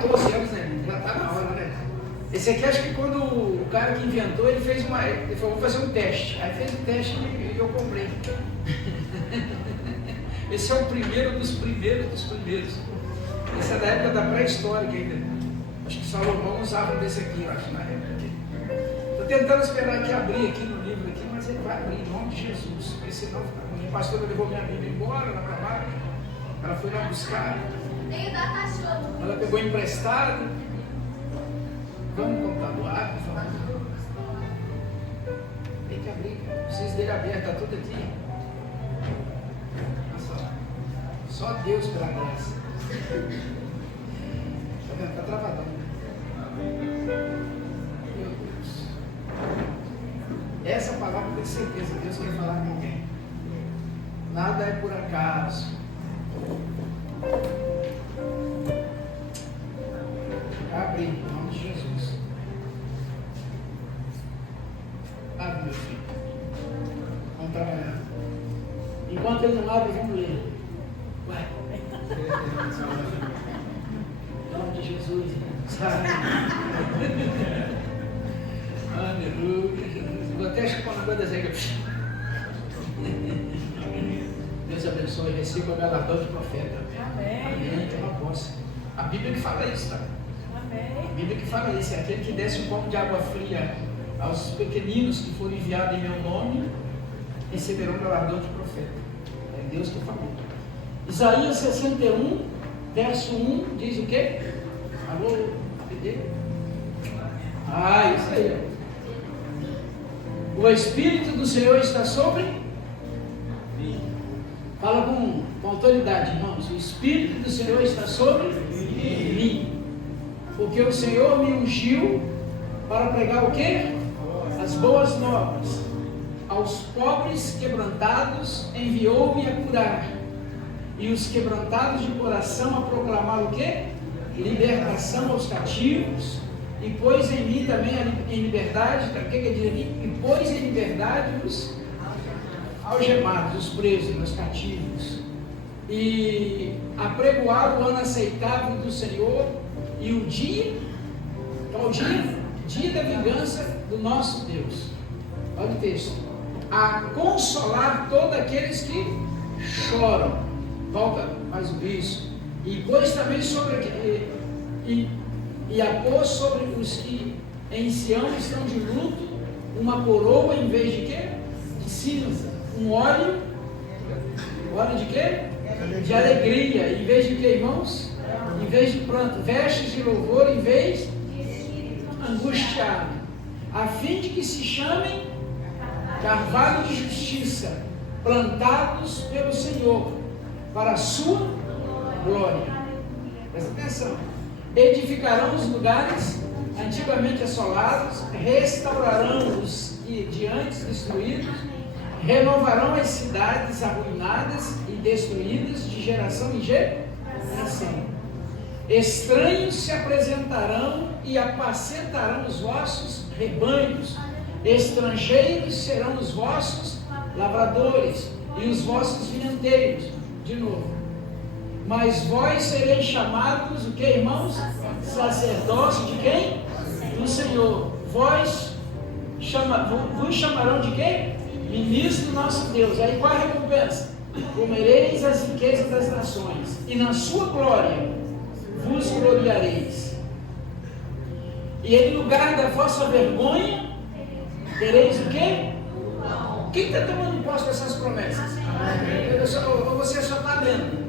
14 anos, né? Já está na hora, né? Esse aqui, acho que quando o cara que inventou, ele falou, vou fazer um teste. Aí fez o teste e eu comprei. Esse é o primeiro dos primeiros dos primeiros. Esse é da época da pré-histórica ainda. Acho que Salomão usava desse aqui, eu acho, na época. Estou tentando esperar aqui abrir aqui no livro, aqui, mas ele vai abrir em nome de Jesus. Porque senão, a minha pastora levou minha Bíblia embora lá para baixo. Ela foi lá buscar. Ela pegou emprestado. Vamos contar do ar, por favor. Tem que abrir, cara. Preciso dele aberto, está tudo aqui. Olha só Deus pela graça. Está vendo? Está travadão. Meu Deus. Essa palavra tem certeza, Deus quer falar com alguém. Nada é por acaso. Abre em nome de Jesus. Abre, meu filho. Vamos trabalhar. Enquanto ele não abre, vamos ler. Ué. Em nome de Jesus. Aleluia. Vou até chupar na coisa dessa aqui. Deus abençoe. Receba o galardão de profeta. Amém. Amém. Toma posse. A Bíblia que fala isso, tá? A Bíblia que fala isso, é aquele que desce um copo de água fria aos pequeninos que forem enviados em meu nome, receberão o galardão de profeta. É Deus que falou. Isaías 61, verso 1, diz o quê? Alô, PD? Ah, isso aí. O Espírito do Senhor está sobre mim. Fala com autoridade, irmãos. O Espírito do Senhor está sobre mim. Porque o Senhor me ungiu para pregar o quê? As boas novas. Aos pobres quebrantados enviou-me a curar. E os quebrantados de coração a proclamar o quê? Libertação aos cativos. E pôs em mim também em liberdade, o que diz aqui? E pôs em liberdade os algemados, os presos, os cativos. E apregoar o ano aceitável do Senhor. E o dia, qual dia? Dia da vingança do nosso Deus. Olha o texto. A consolar todos aqueles que choram. Volta mais o isso. E pôs também sobre e a pôs sobre os que em Sião estão de luto uma coroa em vez de quê? De cinza. Um óleo de quê? De alegria. Em vez de quê, irmãos? Em vez de pranto, vestes de louvor, em vez de angustiado, a fim de que se chamem carvalho de justiça, plantados pelo Senhor, para a sua glória. Presta atenção. Edificarão os lugares antigamente assolados, restaurarão os de antes destruídos, renovarão as cidades arruinadas e destruídas de geração em geração. Estranhos se apresentarão e apacentarão os vossos rebanhos. Estrangeiros serão os vossos lavradores e os vossos vinhateiros. De novo. Mas vós sereis chamados, o que, irmãos? Sacerdócio de quem? Do Senhor. Vos chamarão de quem? Ministro do nosso Deus. Aí qual a recompensa? Comereis as riquezas das nações, e na sua glória vos gloriareis. E em lugar da vossa vergonha, tereis o quê? Quem está tomando posse dessas promessas? Ou você só está lendo?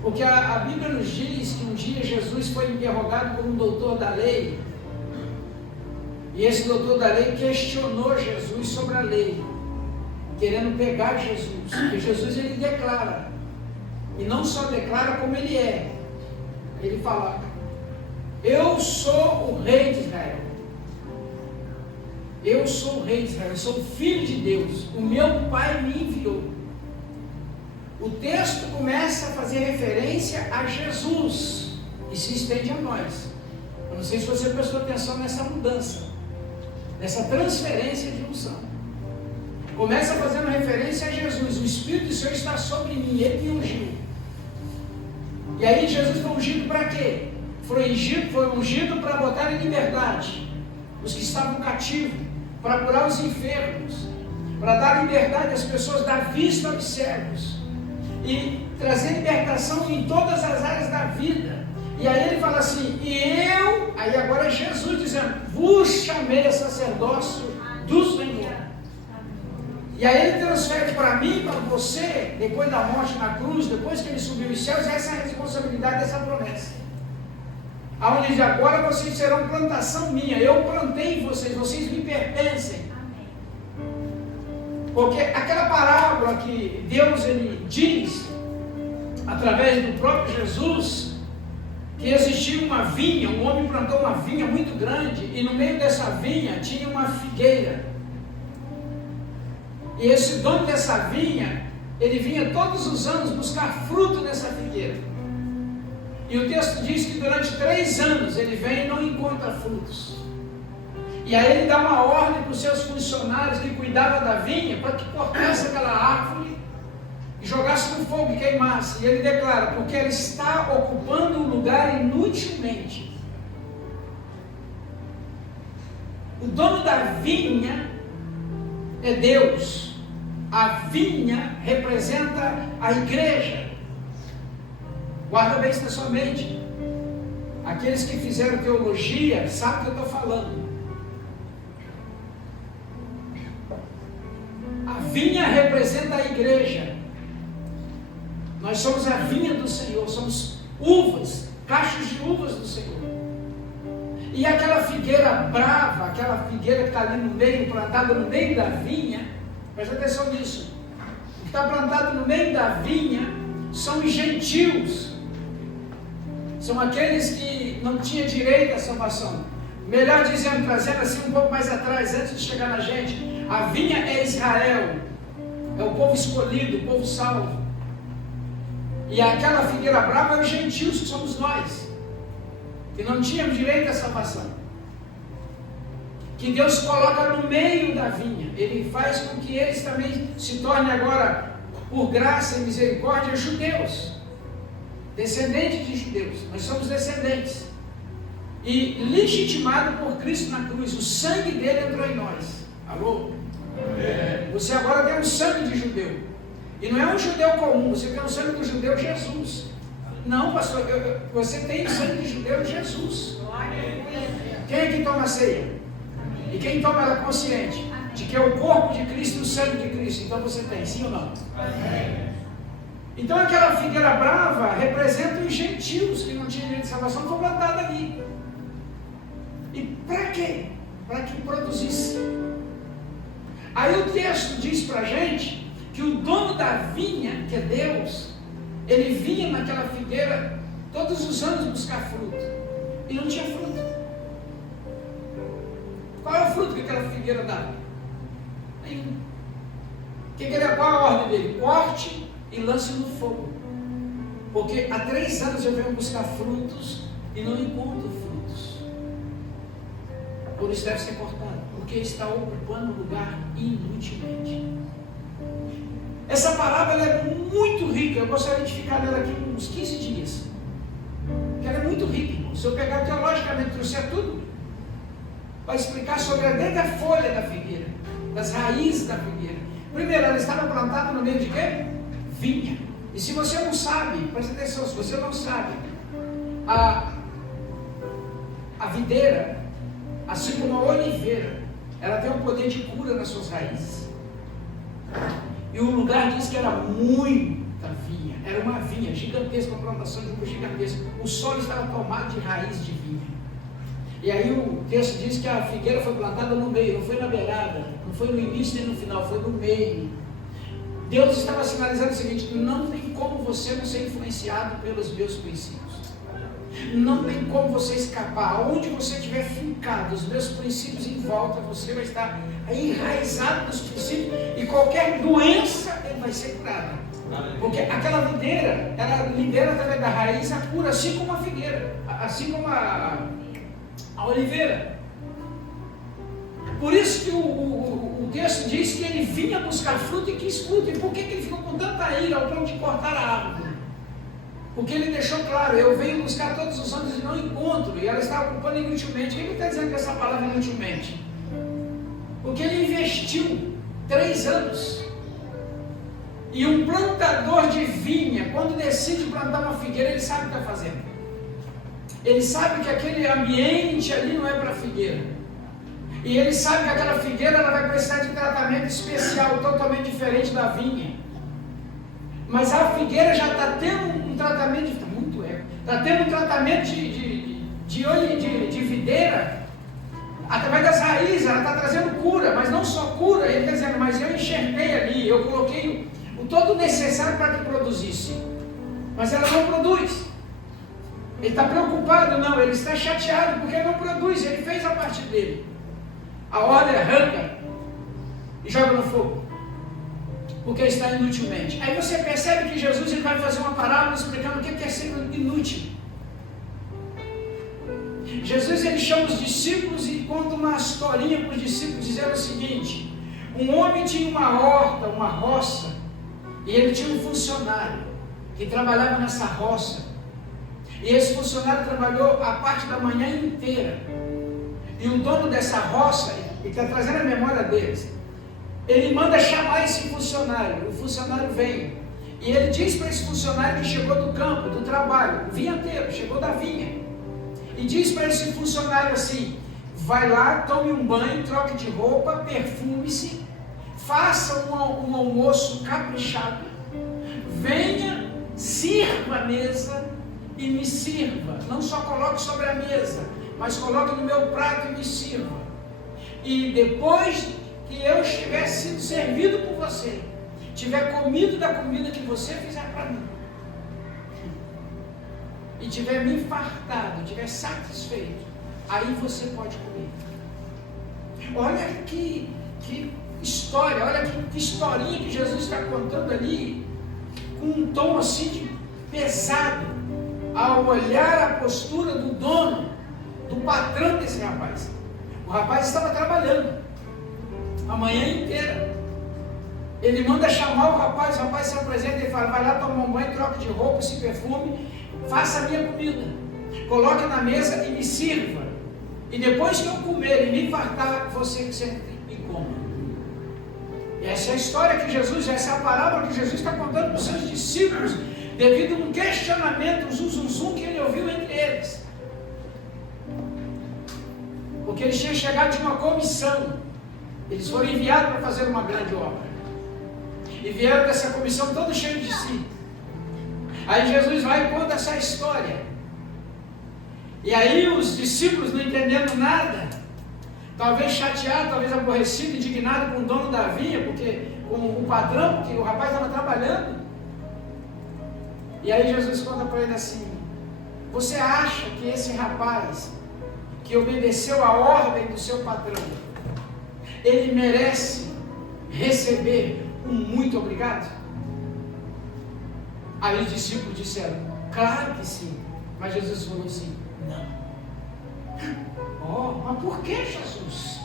Porque a Bíblia nos diz que um dia Jesus foi interrogado por um doutor da lei. E esse doutor da lei questionou Jesus sobre a lei, querendo pegar Jesus. Porque Jesus ele declara. E não só declara como ele é. Ele fala: eu sou o rei de Israel. Eu sou o rei de Israel. Eu sou o filho de Deus. O meu pai me enviou. O texto começa a fazer referência a Jesus e se estende a nós. Eu não sei se você prestou atenção nessa mudança, nessa transferência de unção. Começa fazendo referência a Jesus. O Espírito do Senhor está sobre mim, Ele me ungiu. E aí Jesus foi ungido para quê? Foi ungido para botar em liberdade os que estavam cativos, para curar os enfermos, para dar liberdade às pessoas, dar vista aos cegos e trazer libertação em todas as áreas da vida. E aí ele fala assim, aí agora é Jesus dizendo, vos chamei a sacerdócio do Senhor. E aí ele transfere para mim, para você, depois da morte na cruz, depois que ele subiu os céus, essa é a responsabilidade dessa promessa. Aonde diz, agora vocês serão plantação minha, eu plantei vocês me pertencem. Porque aquela parábola que Deus ele diz, através do próprio Jesus, que existia uma vinha, um homem plantou uma vinha muito grande, e no meio dessa vinha tinha uma figueira. E esse dono dessa vinha, ele vinha todos os anos buscar fruto nessa figueira. E o texto diz que durante 3 anos ele vem e não encontra frutos. E aí ele dá uma ordem para os seus funcionários que cuidavam da vinha, para que cortasse aquela árvore e jogasse no fogo e queimasse. E ele declara, porque ela está ocupando um lugar inutilmente. O dono da vinha é Deus. A vinha representa a igreja. Guarda bem isso na sua mente. Aqueles que fizeram teologia sabem o que eu estou falando. A vinha representa a igreja. Nós somos a vinha do Senhor, somos uvas, cachos de uvas do Senhor. E aquela figueira brava, aquela figueira que está ali no meio, plantada no meio da vinha, presta atenção nisso. O que está plantado no meio da vinha são os gentios. São aqueles que não tinham direito à salvação. Melhor dizendo, trazendo assim um pouco mais atrás, antes de chegar na gente, a vinha é Israel, é o povo escolhido, o povo salvo. E aquela figueira brava é os gentios, que somos nós, que não tínhamos direito à salvação. Que Deus coloca no meio da vinha, Ele faz com que eles também se tornem agora, por graça e misericórdia, judeus. Descendentes de judeus, nós somos descendentes. E legitimado por Cristo na cruz, o sangue dele entrou em nós. Alô? Você agora tem um sangue de judeu. E não é um judeu comum, você tem o sangue do judeu Jesus. Não, pastor, você tem o sangue de judeu Jesus. Quem é que toma a ceia? E quem toma ela consciente de que é o corpo de Cristo e o sangue de Cristo. Então você tem, sim ou não? Então aquela figueira brava representa os gentios que não tinham direito de salvação, foi plantada ali. E para quê? Para que produzisse. Aí o texto diz para a gente que o dono da vinha, que é Deus, ele vinha naquela figueira todos os anos buscar fruto. E não tinha fruto. Qual é o fruto que aquela figueira dá? Nenhum. Qual a ordem dele? Corte e lance no fogo. Porque há 3 anos eu venho buscar frutos e não encontro frutos. Por isso deve ser cortado, porque está ocupando o lugar inutilmente. Essa parábola é muito rica, eu gostaria de ficar nela aqui uns 15 dias. Porque ela é muito rica, irmão. Se eu pegar teologicamente, trouxer tudo, vai explicar sobre a desde a folha da figueira, das raízes da figueira. Primeiro, ela estava plantada no meio de quê? Vinha. E se você não sabe, presta atenção, se você não sabe, a videira, assim como a oliveira, ela tem um poder de cura nas suas raízes. E o lugar diz que era muita vinha, era uma vinha gigantesca, uma plantação de uva gigantesca. O solo estava tomado de raiz de vinha. E aí o texto diz que a figueira foi plantada no meio, não foi na beirada, não foi no início nem no final, foi no meio. Deus estava sinalizando o seguinte: não tem como você não ser influenciado pelos meus princípios. Não tem como você escapar. Onde você estiver fincado, os meus princípios em volta, você vai estar enraizado nos princípios e qualquer doença ele vai ser curada. Porque aquela videira, ela libera através da raiz a cura, assim como a figueira, assim como a oliveira. Por isso que o texto diz que ele vinha buscar fruto e quis fruto. E por que ele ficou com tanta ira ao ponto de cortar a árvore? Porque ele deixou claro, eu venho buscar todos os anos e não encontro, e ela está ocupando inutilmente. O que ele está dizendo com essa palavra inutilmente? Porque ele investiu 3 anos. E um plantador de vinha, quando decide plantar uma figueira, ele sabe o que está fazendo. Ele sabe que aquele ambiente ali não é para figueira. E ele sabe que aquela figueira ela vai precisar de tratamento especial, totalmente diferente da vinha. Mas a figueira já está tendo um tratamento, está tendo um tratamento de videira, através das raízes, ela está trazendo cura, mas não só cura, ele está dizendo, mas eu enxerguei ali, eu coloquei o todo necessário para que produzisse, mas ela não produz. Ele está preocupado? Não, ele está chateado porque não produz, ele fez a parte dele. A ordem arranca e joga no fogo, porque está inutilmente. Aí você percebe que Jesus ele vai fazer uma parábola explicando o que é ser inútil. Jesus ele chama os discípulos e conta uma historinha para os discípulos, dizendo o seguinte: um homem tinha uma horta, uma roça, e ele tinha um funcionário que trabalhava nessa roça. E esse funcionário trabalhou a parte da manhã inteira. E o dono dessa roça, ele está trazendo a memória deles, ele manda chamar esse funcionário. O funcionário vem. E ele diz para esse funcionário que chegou do campo, do trabalho, vinhateiro, chegou da vinha. E diz para esse funcionário assim: vai lá, tome um banho, troque de roupa, perfume-se, faça um almoço caprichado, venha, sirva a mesa e me sirva. Não só coloque sobre a mesa, mas coloque no meu prato e me sirva. E depois que eu estiver sido servido por você, tiver comido da comida que você fizer para mim, e tiver me fartado, tiver satisfeito, aí você pode comer. Olha que história, olha que historinha que Jesus está contando ali, com um tom assim de pesado, ao olhar a postura do dono, do patrão desse rapaz. O rapaz estava trabalhando a manhã inteira. Ele manda chamar o rapaz se apresenta e fala: vai lá tomar um banho, troca de roupa, se perfume, faça a minha comida, coloque na mesa e me sirva. E depois que eu comer e me fartar, você que sempre me coma. Essa é a história que Jesus, essa é a parábola que Jesus está contando para os seus discípulos, devido a um questionamento, um zum que ele ouviu entre eles. Porque eles tinham chegado de uma comissão, eles foram enviados para fazer uma grande obra, e vieram dessa comissão todos cheios de si. Aí Jesus vai e conta essa história, e aí os discípulos não entendendo nada, talvez chateado, talvez aborrecido, indignado com o dono da vinha, porque com o patrão, porque o rapaz estava trabalhando. E aí Jesus conta para ele assim: você acha que esse rapaz que obedeceu a ordem do seu patrão, ele merece receber um muito obrigado? Aí os discípulos disseram: claro que sim. Mas Jesus falou assim: não. Oh, mas por que, Jesus?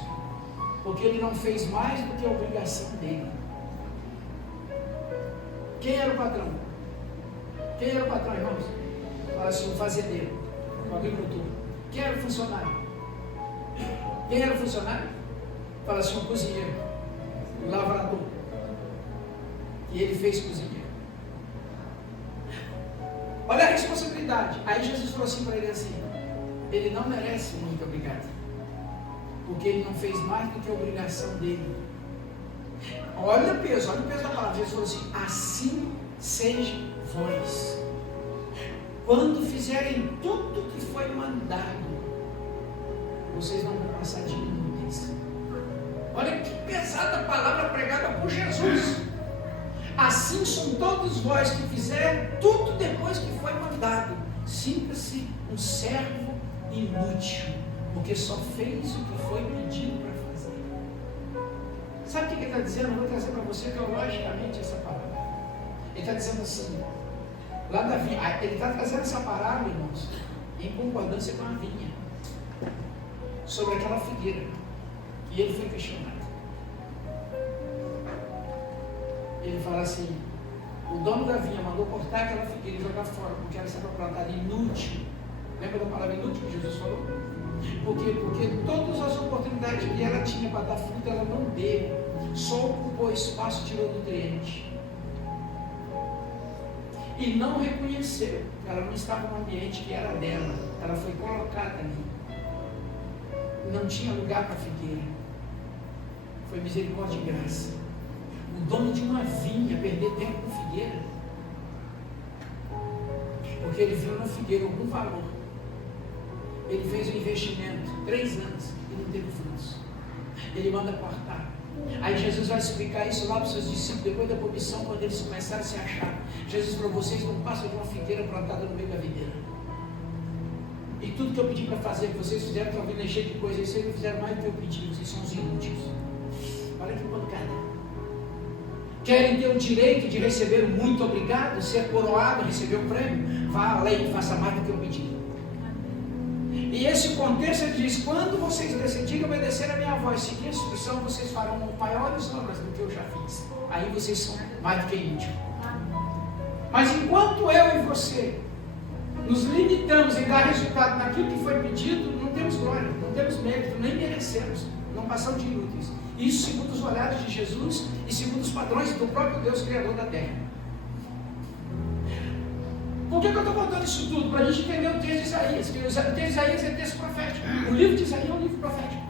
Porque ele não fez mais do que a obrigação dele. Quem era o patrão? Quem era o patrão, irmãos? Fala assim: o fazendeiro, o agricultor. Quem era o funcionário? Quem era o funcionário? Fala assim: o cozinheiro, o lavrador. E ele fez cozinheiro. Olha a responsabilidade. Aí Jesus falou assim para ele assim: ele não merece muito obrigado, porque ele não fez mais do que a obrigação dele. Olha o peso da palavra. Jesus falou assim: assim seja vós, quando fizerem tudo que foi mandado, vocês não vão passar de inúteis. Olha que pesada a palavra pregada por Jesus. Assim são todos vós que fizeram tudo depois que foi mandado. Sinta-se um servo inútil, porque só fez o que foi pedido para fazer. Sabe o que ele está dizendo? Eu vou trazer para você teologicamente essa palavra. Ele está dizendo assim, lá da vinha, ele está trazendo essa parábola, irmãos, em concordância com a vinha, sobre aquela figueira. E ele foi questionado. Ele fala assim: O dono da vinha mandou cortar aquela figueira e jogar fora, porque ela estava plantada inútil. Lembra da palavra inútil que Jesus falou? Porque todas as oportunidades que ela tinha para dar fruto, ela não deu. Só ocupou espaço, tirou nutriente. E não reconheceu. Ela não estava no ambiente que era dela. Ela foi colocada ali. Não tinha lugar para figueira. Foi misericórdia e graça. O dono de uma vinha perder tempo com figueira, porque ele viu na figueira algum valor. Ele fez um investimento 3 anos e não teve frutos. Ele manda cortar. Aí Jesus vai explicar isso lá para os seus discípulos depois da comissão, quando eles começaram a se achar. Jesus falou: vocês não passam de uma figueira plantada no meio da videira. E tudo que eu pedi para fazer, que vocês fizeram, talvez encher de coisas, vocês não fizeram mais do que eu pedi, vocês são os inúteis. Olha que pancada. Querem ter o direito de receber um muito obrigado, ser coroado, receber um prêmio? Vá além e faça mais do que eu pedi. E esse contexto ele diz: quando vocês decidirem obedecer a minha voz, seguir a instrução, vocês farão maiores obras do que eu já fiz. Aí vocês são mais do que íntimos. Mas enquanto eu e você nos limitamos em dar resultado naquilo que foi pedido, não temos glória, não temos mérito, nem merecemos, não passamos de inúteis. Isso segundo os olhares de Jesus e segundo os padrões do próprio Deus Criador da terra. Por que eu estou contando isso tudo? Para a gente entender o texto de Isaías. Porque o texto de Isaías é texto profético. O livro de Isaías é um livro profético.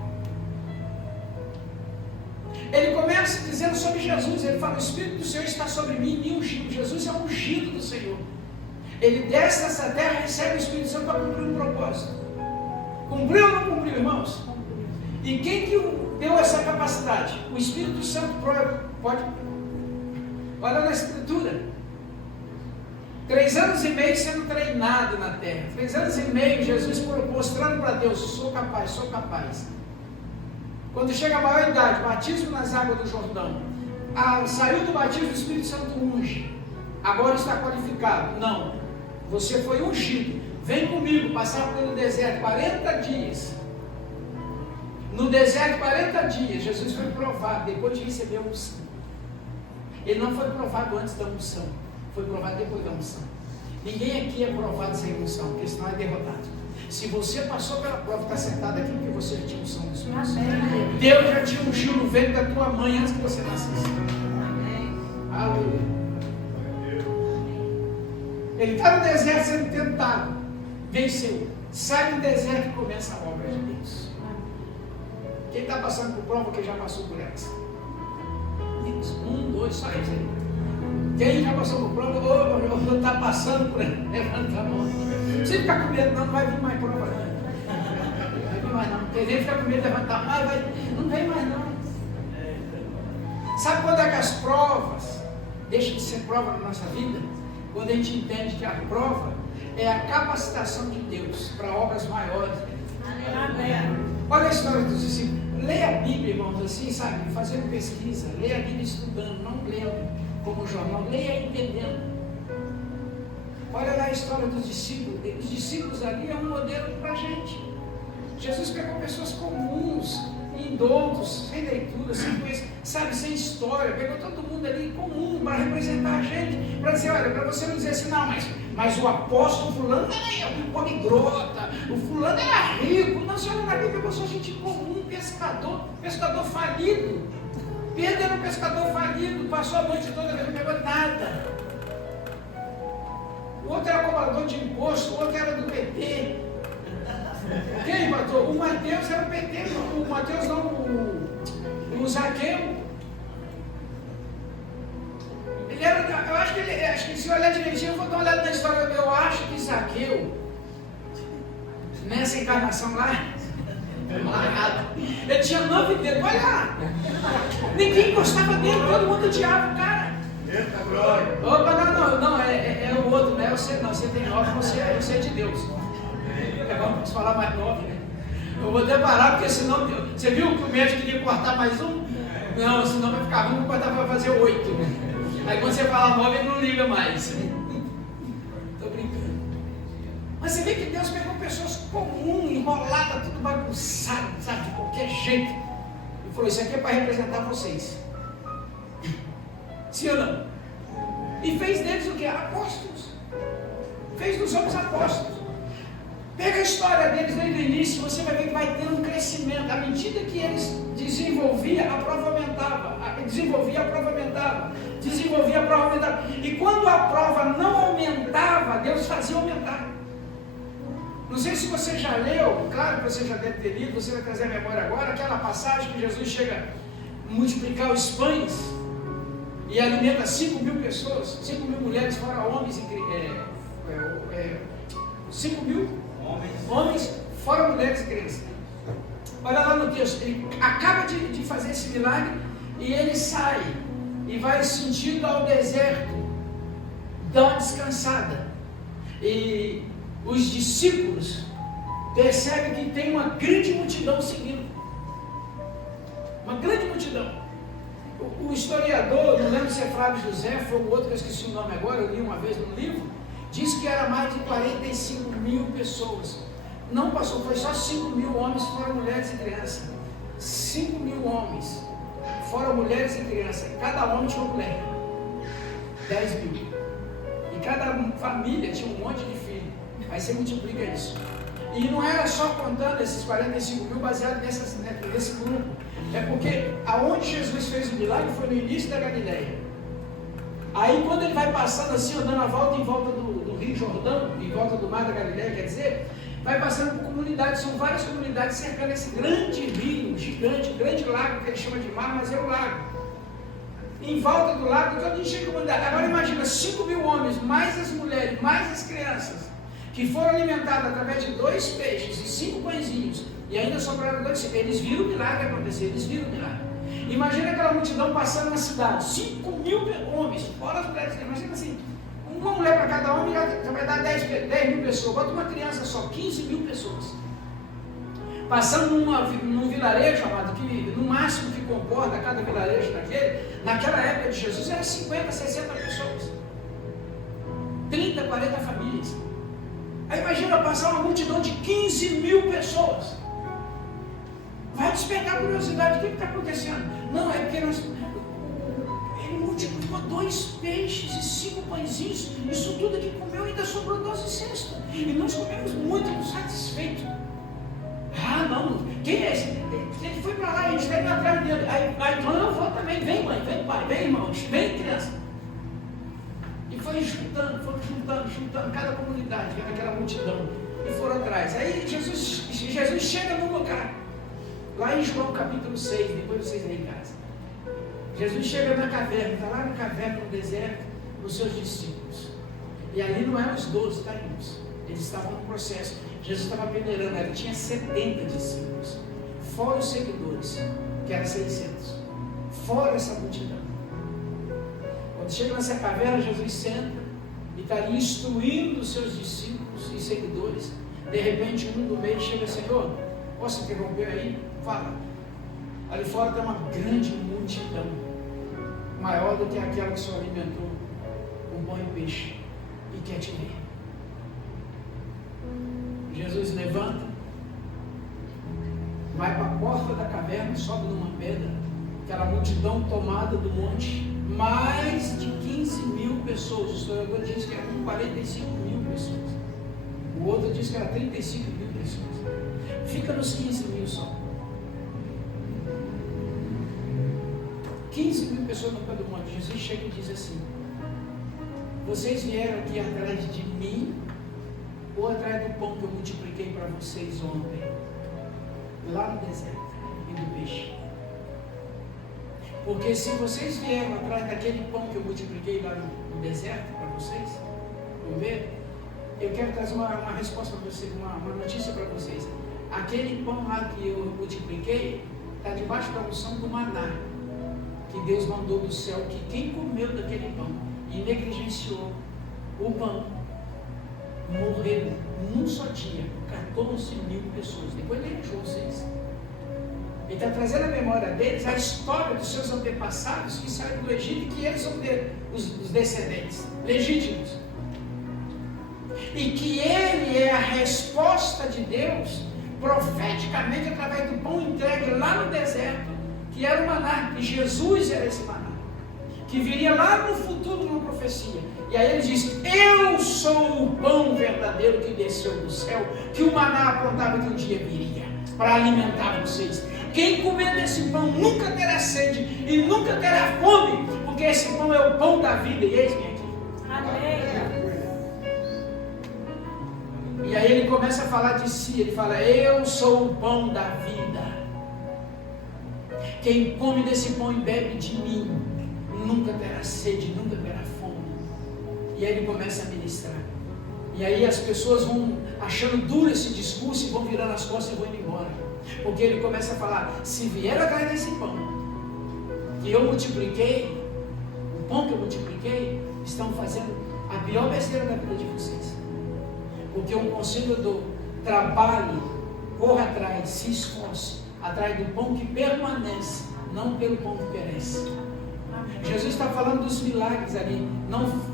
Ele começa dizendo sobre Jesus. Ele fala: o Espírito do Senhor está sobre mim e me ungiu. Jesus é o ungido do Senhor. Ele desce nessa terra e recebe o Espírito Santo para cumprir um propósito. Cumpriu ou não cumpriu, irmãos? E quem que deu essa capacidade? O Espírito Santo pode. Olha na Escritura. 3 anos e meio sendo treinado na terra. 3 anos e meio Jesus mostrando para Deus: sou capaz, sou capaz. Quando chega a maior idade, batismo nas águas do Jordão. Saiu do batismo, o Espírito Santo unge. Agora está qualificado. Não. Você foi ungido. Vem comigo, passar pelo deserto 40 dias. No deserto 40 dias, Jesus foi provado depois de receber a unção. Ele não foi provado antes da unção. Foi provado depois da unção. Ninguém aqui é provado sem unção, porque senão é derrotado. Se você passou pela prova, está sentado aqui porque você já tinha unção do Espírito Santo. Deus já te ungiu no ventre da tua mãe antes que você nascesse. Amém. Aleluia. Ele está no deserto sendo tentado. Venceu. Sai do deserto e começa a obra de Deus. Quem está passando por prova, que já passou por elas? 1, 2, só isso aí. Quem já passou por prova, ou está passando por ela, levanta a mão. Você fica com medo, não vai vir mais prova, não. Não vai vir mais não. Porque nem fica com medo de levantar mais, não vem mais não. Sabe quando é que as provas deixam de ser prova na nossa vida? Quando a gente entende que a prova é a capacitação de Deus para obras maiores. Amém. Olha a história dos discípulos. Leia a Bíblia, irmãos, assim, sabe? Fazendo pesquisa. Leia a Bíblia estudando, não lendo como jornal. Leia entendendo. Olha lá a história dos discípulos. Os discípulos ali é um modelo para a gente. Jesus pegou pessoas comuns, indoutos, sem leitura, sem conhecimento, sabe, sem história. Pegou todo mundo ali comum para representar a gente. Para dizer, olha, para você não dizer assim, não, mas o apóstolo fulano era poliglota, o fulano era rico. Não, senhor, na Bíblia pegou só gente comum, pescador falido. Pedro era um pescador falido, passou a noite toda, não pegou nada. O outro era cobrador de imposto, o outro era do PT. Quem matou? O Mateus era o PT, o Mateus não, o Zaqueu. Ele era, eu acho que se olhar direitinho, eu vou dar uma olhada na história, eu acho que Zaqueu, nessa encarnação lá, ele tinha 9 dedos, vai lá. Ninguém gostava dele, todo mundo odiava o cara. Eita, glória. Opa, não, é o outro, não é você não, você tem 9, você é de Deus. É bom falar mais 9, né? Eu vou até parar, porque senão, você viu que o médico queria cortar mais um? Não, senão vai ficar ruim, vou cortar para fazer 8. Aí quando você fala 9, ele não liga mais. Estou brincando. Mas você vê que Deus pegou pessoas comuns, enroladas, tudo bagunçado, sabe, de qualquer jeito. E falou, isso aqui é para representar vocês. Sim ou não? E fez deles o que? Apóstolos. Fez dos homens apóstolos. Pega a história deles desde o início, você vai ver que vai tendo um crescimento. À medida que eles desenvolviam, a prova aumentava. Desenvolvia, a prova aumentava. Desenvolvia, a prova aumentava. E quando a prova não aumentava, Deus fazia aumentar. Não sei se você já leu, claro que você já deve ter lido, você vai trazer a memória agora, aquela passagem que Jesus chega a multiplicar os pães e alimenta 5.000 pessoas, 5.000 mulheres fora homens, 5.000 homens fora mulheres e crianças. Olha lá no texto, ele acaba de fazer esse milagre e ele sai e vai sentido ao deserto, dá uma descansada. E os discípulos percebem que tem uma grande multidão seguindo. Uma grande multidão. O historiador, não lembro se é Flávio José, foi o outro que eu esqueci o nome agora, eu li uma vez no livro, disse que era mais de 45.000 pessoas. Não passou, foi só 5.000 homens, fora mulheres e crianças. 5.000 homens, fora mulheres e crianças. Cada homem tinha uma mulher. 10.000. E cada família tinha um monte de filhos. Aí você multiplica isso. E não era só contando esses 45.000 baseado nesse grupo. É porque aonde Jesus fez o milagre foi no início da Galileia. Aí quando ele vai passando assim, dando a volta em volta do Rio Jordão, em volta do mar da Galileia, quer dizer, vai passando por comunidades, são várias comunidades cercando esse grande rio, gigante, grande lago que ele chama de mar, mas é o lago. Em volta do lago, todo cheio de comunidade. Agora imagina, 5.000 homens, mais as mulheres, mais as crianças, que foram alimentados através de 2 peixes e 5 pãezinhos, e ainda sobraram 2, eles viram o milagre acontecer, eles viram o milagre. Imagina aquela multidão passando na cidade, 5.000 homens, fora as mulheres, imagina assim, uma mulher para cada homem já vai dar 10.000 pessoas, bota uma criança só, 15.000 pessoas. Passando num vilarejo, amado, que no máximo que comporta cada vilarejo daquele, naquela época de Jesus era 50, 60 pessoas, 30, 40 famílias. Aí imagina passar uma multidão de 15.000 pessoas. Vai despertar a curiosidade, o que está acontecendo? Não, é porque ele multiplicou 2 peixes e 5 pãezinhos, isso tudo que comeu ainda sobrou 12 cestos. E nós comemos muito satisfeitos. Ah, não, quem é esse? Ele foi para lá, a gente está indo atrás dele. Aí então eu vou também, vem mãe, vem pai, vem irmãos, vem criança. E foi juntando cada comunidade, aquela multidão, e foram atrás. Aí Jesus chega num lugar, lá em João capítulo 6, depois vocês leem em casa. Jesus chega na caverna, está lá na caverna, no deserto, com os seus discípulos. E ali não eram os 12, tá, irmãos? Eles estavam no processo. Jesus estava peneirando, ele tinha 70 discípulos, fora os seguidores, que eram 600, fora essa multidão. Quando chega nessa caverna, Jesus senta e está ali instruindo os seus discípulos e seguidores. De repente, um do meio chega, Senhor, posso interromper aí? Fala. Ali fora tem uma grande multidão, maior do que aquela que o Senhor alimentou com pão e peixe, e quer te ver. Jesus levanta, vai para a porta da caverna, sobe numa pedra, aquela multidão tomada do monte, mais de 15.000 pessoas. O historiador diz que eram 45.000 pessoas, o outro diz que eram 35.000 pessoas, fica nos 15.000 só. 15.000 pessoas no pé do monte. Jesus chega e diz assim: vocês vieram aqui atrás de mim ou atrás do pão que eu multipliquei para vocês ontem, lá no deserto, e do peixe? Porque se vocês vieram atrás daquele pão que eu multipliquei lá no deserto para vocês, vamos ver? Eu quero trazer uma resposta para vocês, uma notícia para vocês. Aquele pão lá que eu multipliquei está debaixo da unção do maná, que Deus mandou do céu, que quem comeu daquele pão e negligenciou o pão, morreu num só dia 14.000 pessoas. Depois ele João 6. Ele está trazendo a memória deles a história dos seus antepassados que saíram do Egito, e que eles são os descendentes legítimos, e que ele é a resposta de Deus profeticamente através do pão entregue lá no deserto, que era o maná, que Jesus era esse maná, que viria lá no futuro numa profecia. E aí ele diz: eu sou o pão verdadeiro que desceu do céu, que o maná apontava que um dia viria para alimentar vocês. Quem comer desse pão nunca terá sede e nunca terá fome, porque esse pão é o pão da vida. E eis-me aqui. Amém. E aí ele começa a falar de si. Ele fala: eu sou o pão da vida. Quem come desse pão e bebe de mim nunca terá sede, nunca terá fome. E aí ele começa a ministrar. E aí as pessoas vão achando duro esse discurso e vão virando as costas e vão indo embora. Porque ele começa a falar: se vier atrás desse pão que eu multipliquei, o pão que eu multipliquei, estão fazendo a pior besteira da vida de vocês. Porque um conselho eu dou: trabalhe, corra atrás, se esforce, atrás do pão que permanece, não pelo pão que perece. Jesus está falando dos milagres ali.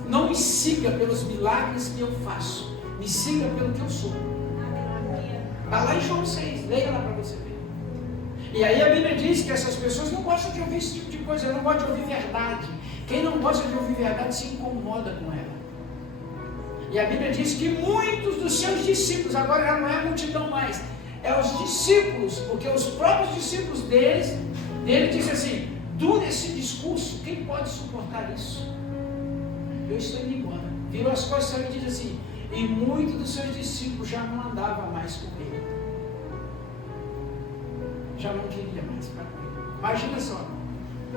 Não me siga pelos milagres que eu faço, me siga pelo que eu sou. Está lá em João 6, leia lá para você ver. E aí a Bíblia diz que essas pessoas não gostam de ouvir esse tipo de coisa, não gostam de ouvir verdade. Quem não gosta de ouvir verdade se incomoda com ela. E a Bíblia diz que muitos dos seus discípulos, agora já não é a multidão mais, é os discípulos, porque os próprios discípulos dele dizem assim: duro esse discurso, quem pode suportar isso? Eu estou indo embora. Virou as costas e diz assim: e muitos dos seus discípulos já não andavam mais com ele. Já não queria mais para ele. Imagina só,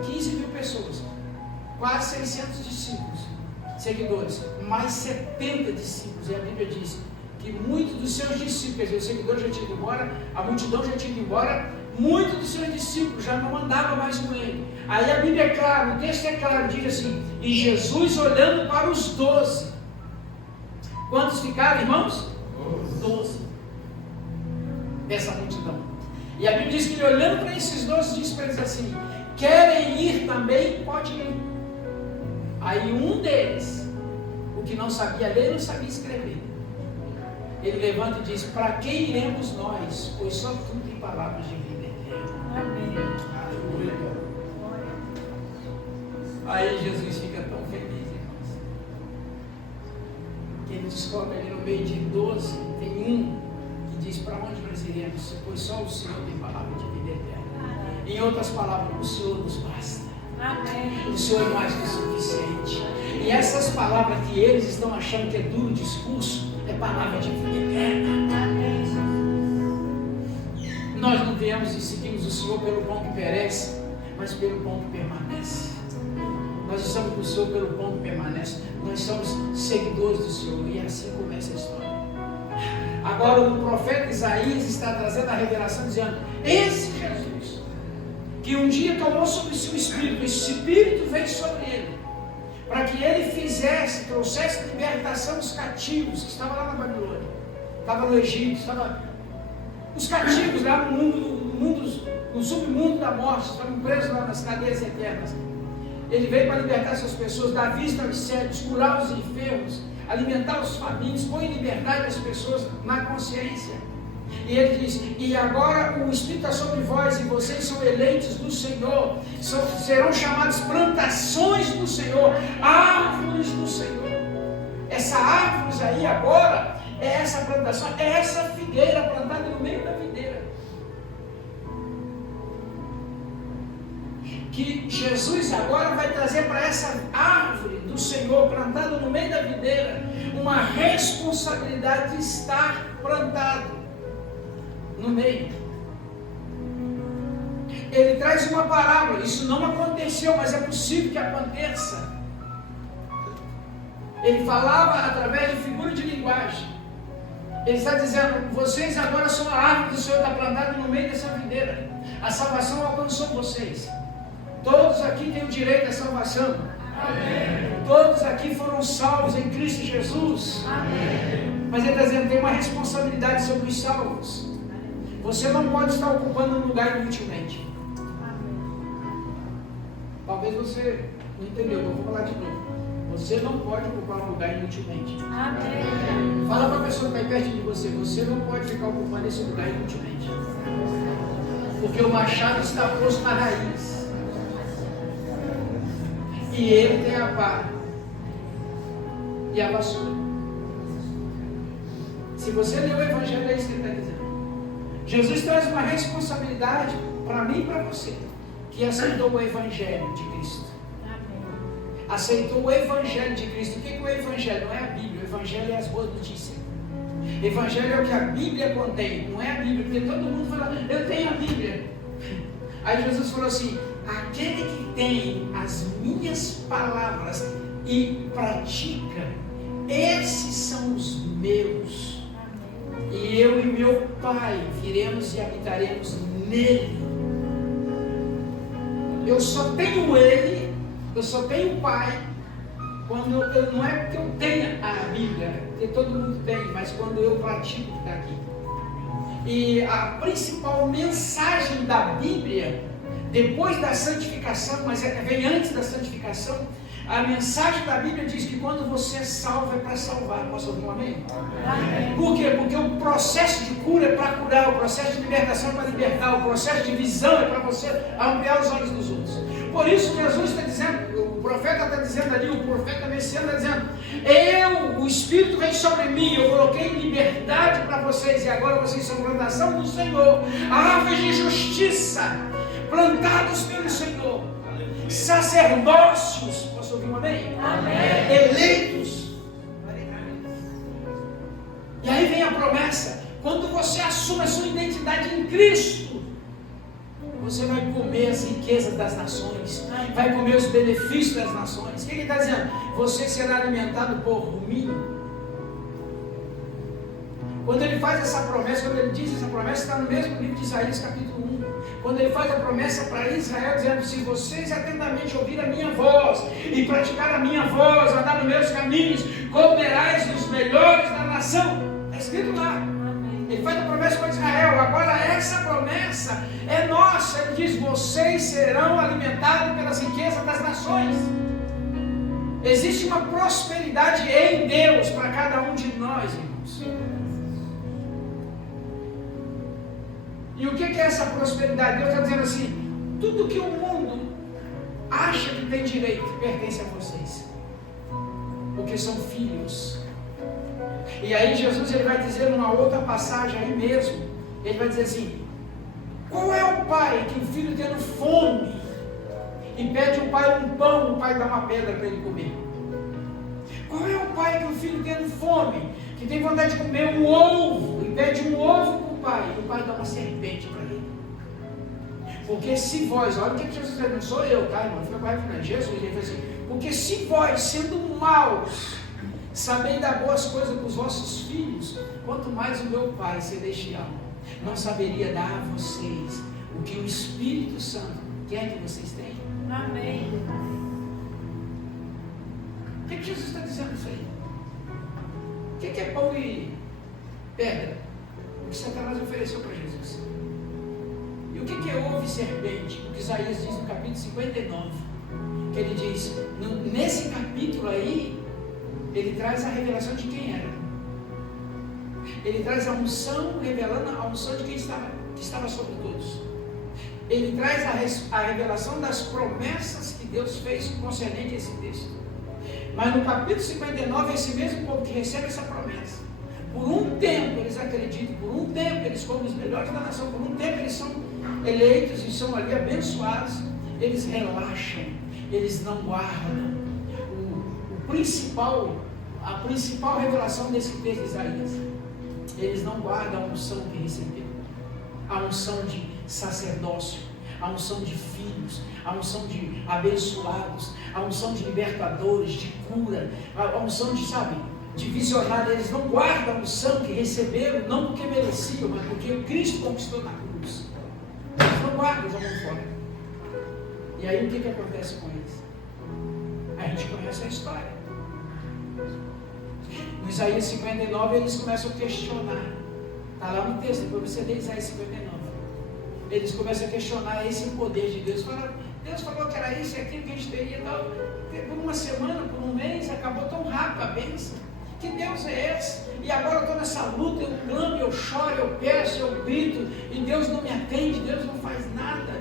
15 mil pessoas, quase 600 discípulos, seguidores, mais 70 discípulos. E a Bíblia diz que muitos dos seus discípulos, quer dizer, os seguidores já tinham ido embora, a multidão já tinha ido embora, muitos dos seus discípulos já não andavam mais com ele. Aí a Bíblia é clara, o texto é claro, diz assim: e Jesus olhando para os 12. Quantos ficaram, irmãos? 12. Dessa multidão. E a Bíblia diz que ele olhando para esses 12 disse para eles assim: querem ir também? Pode ir. Aí um deles, o que não sabia ler, não sabia escrever, ele levanta e diz: para quem iremos nós? Pois só tu tem palavras de vida eterna. Amém. Aleluia. Aí Jesus fica tão feliz, irmãos, que ele descobre ali no meio de 12, tem um que diz: para onde nós iremos? Pois só o Senhor tem palavra de vida eterna. Em outras palavras, o Senhor nos basta. Amém. O Senhor é mais que suficiente. E essas palavras que eles estão achando que é duro discurso, é palavra de vida eterna. Amém. Nós não viemos e seguimos o Senhor pelo pão que perece, mas pelo pão que permanece. Nós estamos com o Senhor pelo pão que permanece. Nós somos seguidores do Senhor. E assim começa a história. Agora o profeta Isaías está trazendo a revelação, dizendo: esse Jesus, que um dia tomou sobre si o Espírito, esse Espírito veio sobre ele, para que ele trouxesse libertação dos cativos, que estavam lá na Babilônia, estavam no Egito, estavam os cativos lá no submundo da morte, estavam presos lá nas cadeias eternas. Ele veio para libertar essas pessoas, dar vista aos cegos, curar os enfermos, alimentar os famintos, pôr em liberdade as pessoas na consciência. E ele diz: e agora o Espírito está sobre vós, e vocês são eleitos do Senhor, serão chamados plantações do Senhor, árvores do Senhor. Essa árvore aí agora é essa plantação, é essa figueira plantada no meio da videira, que Jesus agora vai trazer para essa árvore do Senhor plantada no meio da videira uma responsabilidade de estar plantado no meio. Ele traz uma parábola. Isso não aconteceu, mas é possível que aconteça. Ele falava através de figura de linguagem. Ele está dizendo: vocês agora são a árvore do Senhor, está plantada no meio dessa videira. A salvação alcançou vocês. Todos aqui têm o direito à salvação. Amém. Todos aqui foram salvos em Cristo Jesus. Amém. Mas ele está dizendo: tem uma responsabilidade sobre os salvos. Você não pode estar ocupando um lugar inutilmente. Talvez você não entendeu, eu vou falar de novo. Você não pode ocupar um lugar inutilmente. Amém. Fala para a pessoa que está perto de você: você não pode ficar ocupando esse lugar inutilmente. Porque o machado está posto na raiz. E ele tem a pá e a vassoura. Se você ler o Evangelho, é isso que ele está dizendo. Jesus traz uma responsabilidade para mim e para você, que aceitou o Evangelho de Cristo. Aceitou o Evangelho de Cristo. O que é o Evangelho? Não é a Bíblia. O Evangelho é as boas notícias. Evangelho é o que a Bíblia contém, não é a Bíblia. Porque todo mundo fala, eu tenho a Bíblia. Aí Jesus falou assim, aquele que tem as minhas palavras e pratica, esses são os meus. E eu e meu Pai viremos e habitaremos nele. Eu só tenho ele, eu só tenho o Pai, quando eu, não é porque eu tenha a Bíblia, porque todo mundo tem, mas quando eu pratico o que está aqui. E a principal mensagem da Bíblia, depois da santificação, mas vem antes da santificação, a mensagem da Bíblia diz que quando você é salvo, é para salvar. Posso ouvir um amém? Amém? Por quê? Porque o processo de cura é para curar, o processo de libertação é para libertar, o processo de visão é para você ampliar os olhos dos outros. Por isso Jesus está dizendo, o profeta está dizendo ali, o profeta messiânico está dizendo, o Espírito vem sobre mim, eu coloquei liberdade para vocês, e agora vocês são plantação do Senhor, árvores de justiça, plantados pelo Senhor, sacerdócios, posso ouvir um amém? Amém. Eleitos. E aí vem a promessa, quando você assume a sua identidade em Cristo, você vai comer as riquezas das nações, vai comer os benefícios das nações. O que ele está dizendo? Você será alimentado por mim. Quando ele faz essa promessa, quando ele diz essa promessa, está no mesmo livro de Isaías capítulo 1. Quando ele faz a promessa para Israel, dizendo, se vocês atentamente ouvirem a minha voz, e praticar a minha voz, andar nos meus caminhos, comerás dos melhores da nação. Está escrito lá. Ele faz a promessa para Israel, agora essa promessa é nossa. Ele diz, vocês serão alimentados pelas riquezas das nações. Existe uma prosperidade em Deus para cada um de nós, irmãos. E o que é essa prosperidade? Deus está dizendo assim, tudo que o mundo acha que tem direito, pertence a vocês. Porque são filhos. E aí Jesus ele vai dizer numa outra passagem aí mesmo, ele vai dizer assim, qual é o pai que o filho tendo fome e pede ao pai um pão, o pai dá uma pedra para ele comer? Qual é o pai que o filho tendo fome, que tem vontade de comer um ovo e pede um ovo para o pai dá uma serpente para ele? Porque se vós, olha o que Jesus diz, não sou eu, tá irmão, fica com a Jesus, ele fala assim, porque se vós sendo maus, sabei dar boas coisas para os vossos filhos, quanto mais o meu Pai Celestial não saberia dar a vocês o que o Espírito Santo quer que vocês tenham. Amém. O que Jesus está dizendo isso aí? O que é pão e pedra? O que Satanás ofereceu para Jesus. E o que é ovo e serpente? O que Isaías diz no capítulo 59, que ele diz, nesse capítulo aí, ele traz a revelação de quem era. Ele traz a unção, revelando a unção de quem estava sobre todos. Ele traz a revelação das promessas que Deus fez concernente a esse texto. Mas no capítulo 59, esse mesmo povo que recebe essa promessa, por um tempo eles acreditam, por um tempo eles comem os melhores da nação, por um tempo eles são eleitos e são ali abençoados, eles relaxam, eles não guardam. A principal revelação desse texto de Isaías, eles não guardam a unção que receberam, a unção de sacerdócio, a unção de filhos, a unção de abençoados, a unção de libertadores, de cura, a unção de, de visionário. Eles não guardam a unção que receberam, não porque mereciam, mas porque Cristo conquistou na cruz. Eles não guardam, jogam fora. E aí o que acontece com eles? A gente conhece a história. No Isaías 59 eles começam a questionar. Está lá no texto, depois você lê Isaías 59. Eles começam a questionar esse poder de Deus. Deus falou que era isso e aquilo que a gente teria. Por uma semana, por um mês, acabou tão rápido a bênção. Que Deus é esse? E agora eu estou nessa luta, eu clamo, eu choro, eu peço, eu grito, e Deus não me atende, Deus não faz nada.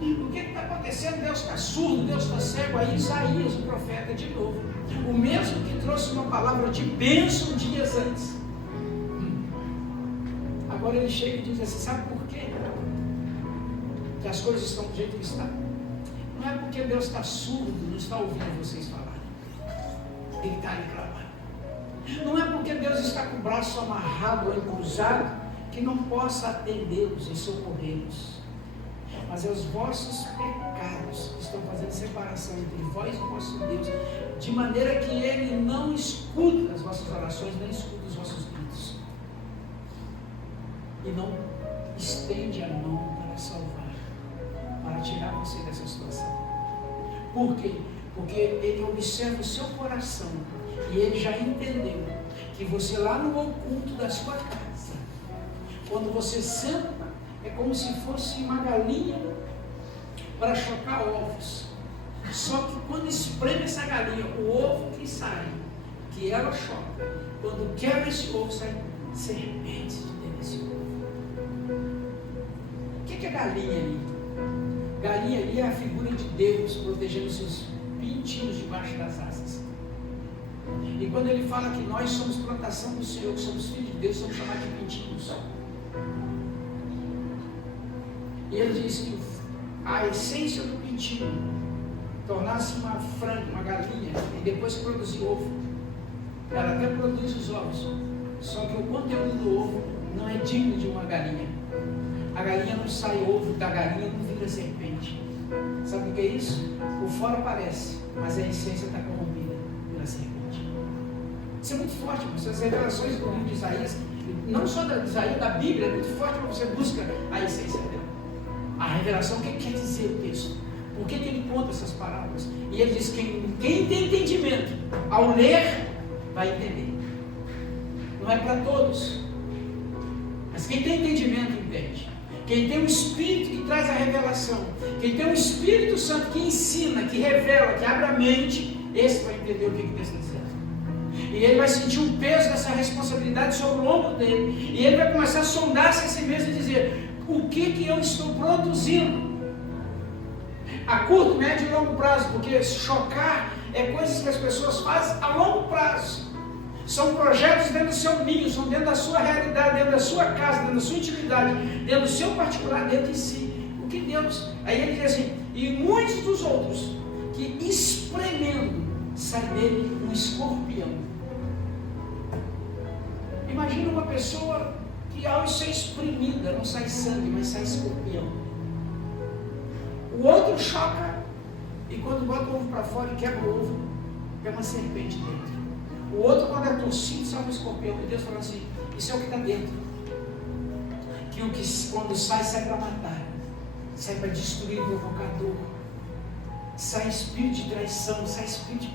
O que está acontecendo? acontecendo, Deus está surdo, Deus está cego. Aí Isaías, o profeta, de novo, o mesmo que trouxe uma palavra de bênção dias antes, agora ele chega e diz assim: sabe por quê que as coisas estão do jeito que estão? Não é porque Deus está surdo, não está ouvindo vocês falarem, gritar e clamar. Não é porque Deus está com o braço amarrado ou cruzado que não possa atendê-los e socorrê-los. Mas é os vossos pecados que estão fazendo separação entre vós e o vosso Deus, de maneira que Ele não escuta as vossas orações, nem escuta os vossos gritos, e não estende a mão para salvar, para tirar você dessa situação. Por quê? Porque Ele observa o seu coração, e Ele já entendeu que você lá no oculto da sua casa, quando você senta, é como se fosse uma galinha para chocar ovos. Só que quando espreme essa galinha, o ovo que sai, que ela choca, quando quebra esse ovo, sai serpentes de dentro desse ovo. O que é galinha ali? Galinha ali é a figura de Deus protegendo seus pintinhos debaixo das asas. E quando ele fala que nós somos plantação do Senhor, que somos filhos de Deus, somos chamados de pintinhos. E ele diz que a essência do pintinho tornar-se uma franga, uma galinha, e depois produzir ovo. Ela até produz os ovos, só que o conteúdo do ovo não é digno de uma galinha. A galinha não sai ovo, da galinha não vira serpente. Sabe o que é isso? O fora aparece, mas a essência está corrompida pela serpente. Isso é muito forte, mas as revelações do livro de Isaías, não só da Isaías, da Bíblia, é muito forte quando você busca a essência dela. A revelação, o que quer dizer o texto? Por que ele conta essas parábolas? E ele diz que quem tem entendimento, ao ler, vai entender. Não é para todos, mas quem tem entendimento entende. Quem tem um Espírito que traz a revelação, quem tem um Espírito Santo que ensina, que revela, que abre a mente, esse vai entender o que Deus está dizendo. E ele vai sentir o peso dessa responsabilidade sobre o ombro dele, e ele vai começar a sondar-se a si mesmo e dizer: o que eu estou produzindo? A curto, médio e longo prazo, porque chocar é coisas que as pessoas fazem a longo prazo. São projetos dentro do seu ninho, são dentro da sua realidade, dentro da sua casa, dentro da sua intimidade, dentro do seu particular, dentro de si. O que Deus... Aí ele diz assim: e muitos dos outros, que espremendo, sai dele um escorpião. Imagina uma pessoa que ao ser espremida, não sai sangue, mas sai escorpião. O outro choca, e quando bota o ovo para fora e quebra o ovo, é uma serpente dentro. O outro, quando é torcido, sai um escorpião. E Deus fala assim: isso é o que está dentro. Que o que quando sai para matar, sai para destruir o provocador, sai espírito de traição, sai espírito de...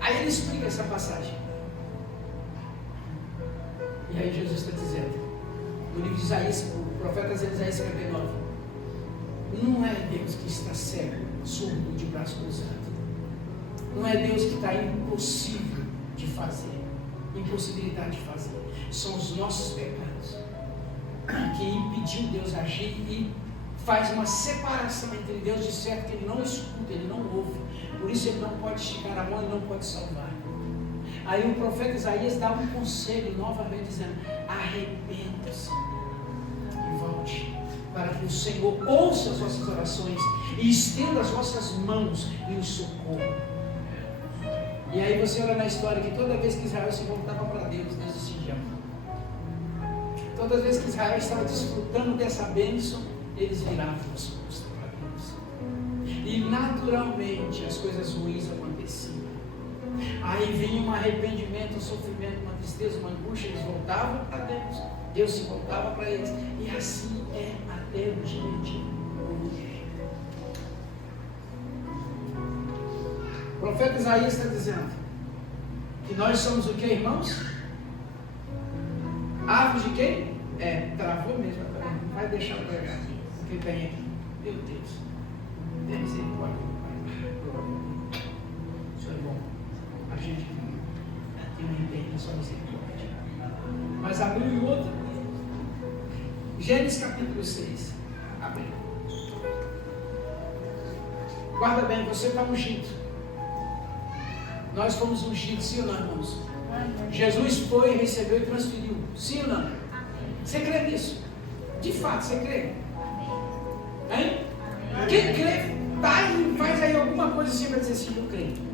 Aí ele explica essa passagem. E aí Jesus está dizendo, no livro de Isaías, o profeta diz em Isaías 59, não é Deus que está cego, surdo, de braço cruzado. Não é Deus que está impossível de fazer, impossibilidade de fazer. São os nossos pecados que impediu Deus agir e faz uma separação entre Deus de certo que Ele não escuta, Ele não ouve. Por isso Ele não pode esticar a mão, Ele não pode salvar. Aí o profeta Isaías dá um conselho novamente dizendo: arrependa-se e volte, para que o Senhor ouça as vossas orações e estenda as vossas mãos e o socorro. E aí você olha na história que toda vez que Israel se voltava para Deus, Deus decidia. Todas as vezes que Israel estava desfrutando dessa bênção, eles viravam as costas para Deus. E naturalmente as coisas ruins aconteciam. Aí vinha um arrependimento, um sofrimento, uma tristeza, uma angústia, eles voltavam para Deus, Deus se voltava para eles, e assim é até o dia de hoje. O profeta Isaías está dizendo que nós somos o que, irmãos? Árvore de quem? Travou mesmo, não vai deixar eu pregar aqui, porque tem aqui. Meu Deus, tem misericórdia, Pai. O Senhor é bom. A gente tem uma interna só misericórdia. Mas abriu em outro. Gênesis capítulo 6. Abriu. Guarda bem, você está ungido. Nós fomos ungidos, sim ou não, irmãos? Jesus foi, recebeu e transferiu. Sim ou não? Você crê nisso? De fato, você crê? Hein? Quem crê, tá e faz aí alguma coisa assim para dizer assim, eu creio.